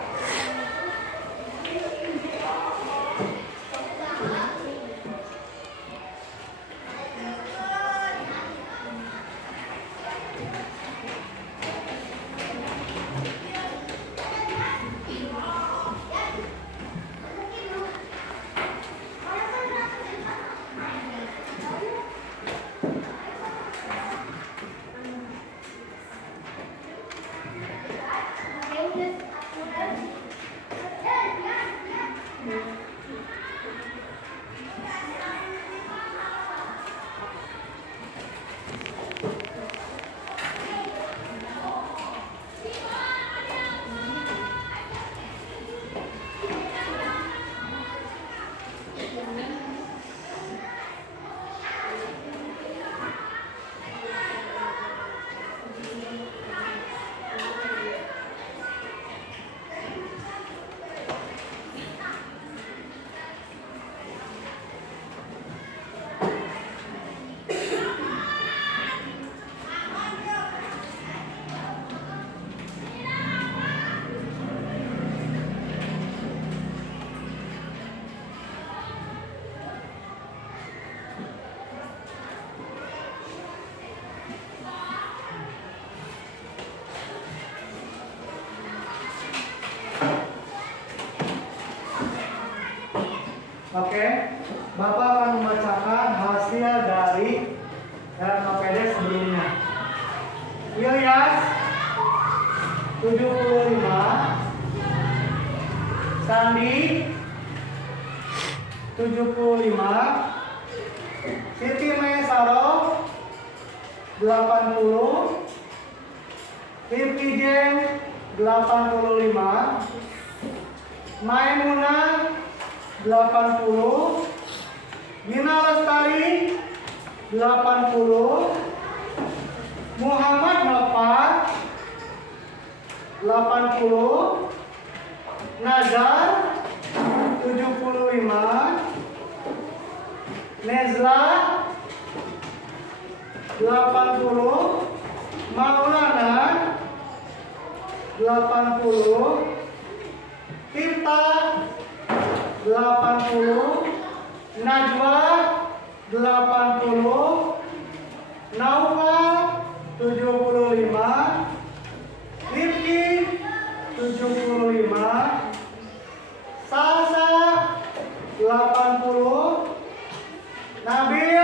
Oke, Bapak akan membacakan hasil dari RKPD sebelumnya. Ilyas 75, Sandi 75, Siti Maesaro 80, Rifki Jen 85, Maimunah 80, Gina Lestari 80, Muhammad Nopal 80, Nazar 75, Nezla 80, Maulana 80, Tirta 80, Najwa 80, Naufal 75, Rifki 75, Salsa 80, Nabil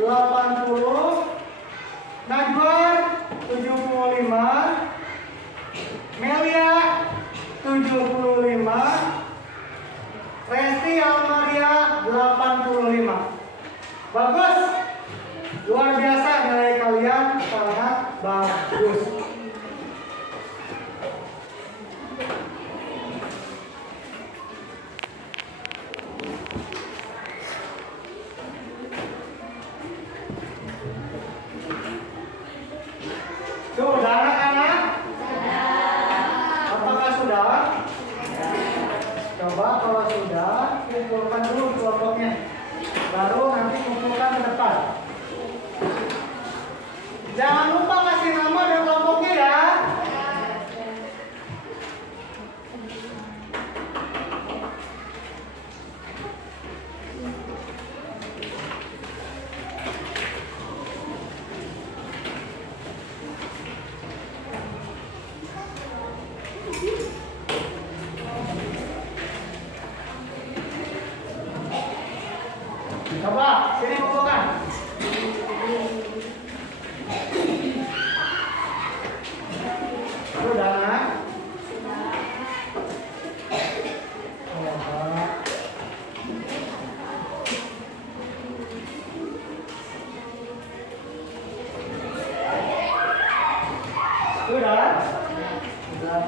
80, Najwa 75, Melia 75, Resti Almaria 85. Bagus. Luar biasa nilai kalian, sangat bagus. Sudah anak-anak? Apakah sudah? Coba kalau sudah, kumpulkan dulu kelompoknya. Baru nanti kumpulkan ke depan. Jangan lupa kasih nama dan kelompoknya ya. Coba, sini kumpulkan. Sudah, nak? Sudah? Sudah.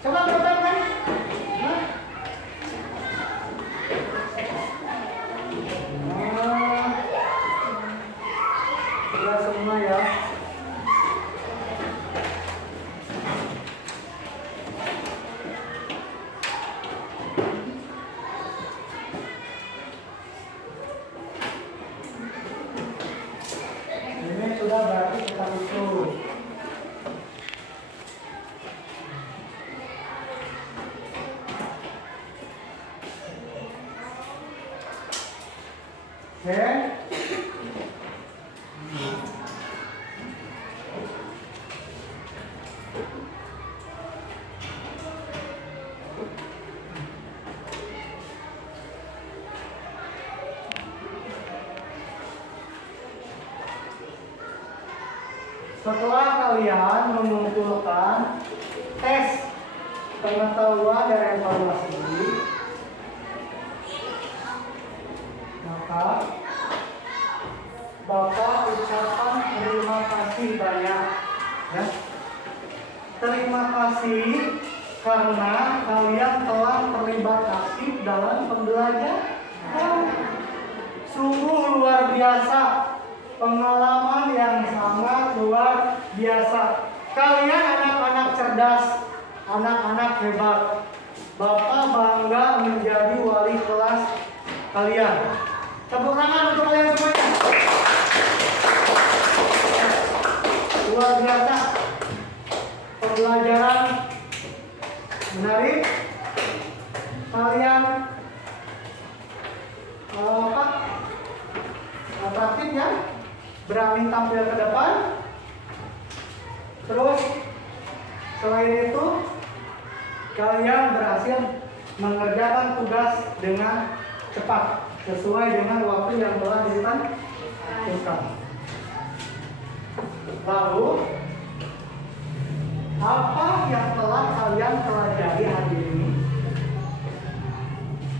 Coba ke depan kan? Hah? Oke. Setelah kalian mengumpulkan tes pengetahuan dan evaluasi, maka Bapak ucapkan terima kasih banyak, ya. Terima kasih karena kalian telah terlibat aktif dalam pembelajaran. Sungguh luar biasa, pengalaman yang sangat luar biasa. Kalian anak-anak cerdas, anak-anak hebat. Bapak bangga menjadi wali kelas kalian. Tepuk tangan untuk kalian semuanya. Luar biasa. Pembelajaran menarik. Kalian praktik ya, berani tampil ke depan. Terus selain itu kalian berhasil mengerjakan tugas dengan cepat sesuai dengan waktu yang telah ditentukan. Lalu apa yang telah kalian pelajari hari ini?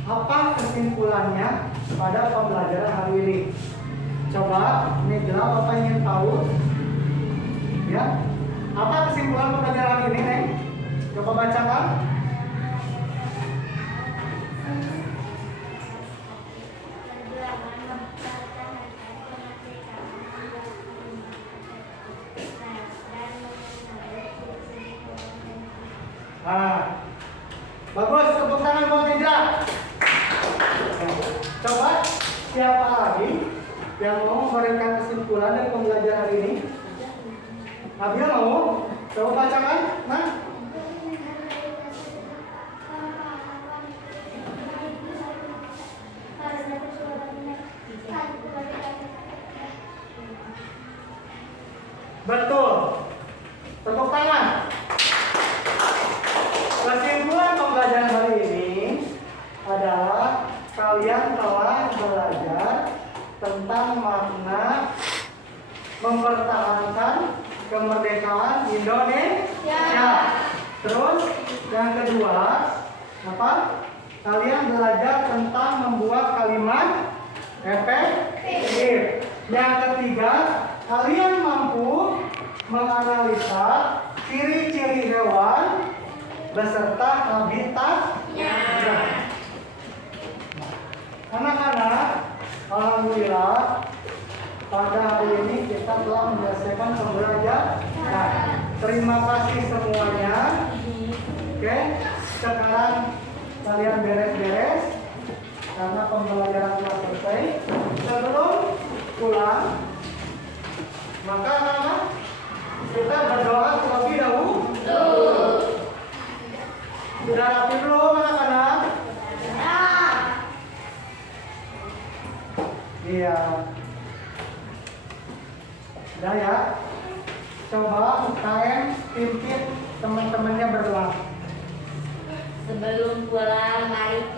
Apa kesimpulannya pada pembelajaran hari ini? Coba, ini jelas Bapak ingin tahu. Ya, apa kesimpulan pembelajaran ini, Neng? Coba bacakan. Nah, bagus, tepuk tangan buat Indra. Coba, siapa lagi yang mau memberikan kesimpulan dari pembelajaran hari ini? Nabil mau? Coba bacakan. Nah, betul. Tepuk tangan. Kesimpulan pembelajaran hari ini adalah kalian telah belajar tentang makna mempertahankan kemerdekaan Indonesia. Terus yang kedua, apa? Kalian belajar tentang membuat kalimat efektif. Yang ketiga, kalian mampu menganalisa ciri-ciri hewan beserta habitatnya. Anak-anak, alhamdulillah pada hari ini kita telah menyelesaikan pembelajaran. Nah, terima kasih semuanya. Oke, sekarang kalian beres-beres karena pembelajaran telah selesai. Sebelum pulang, maka anak-anak kita berdoa terlebih dahulu. Sudah rapi belum anak-anak? Iya. Udah ya. Coba UKM pimpin teman-temannya berdoa. Sebelum pulang, mari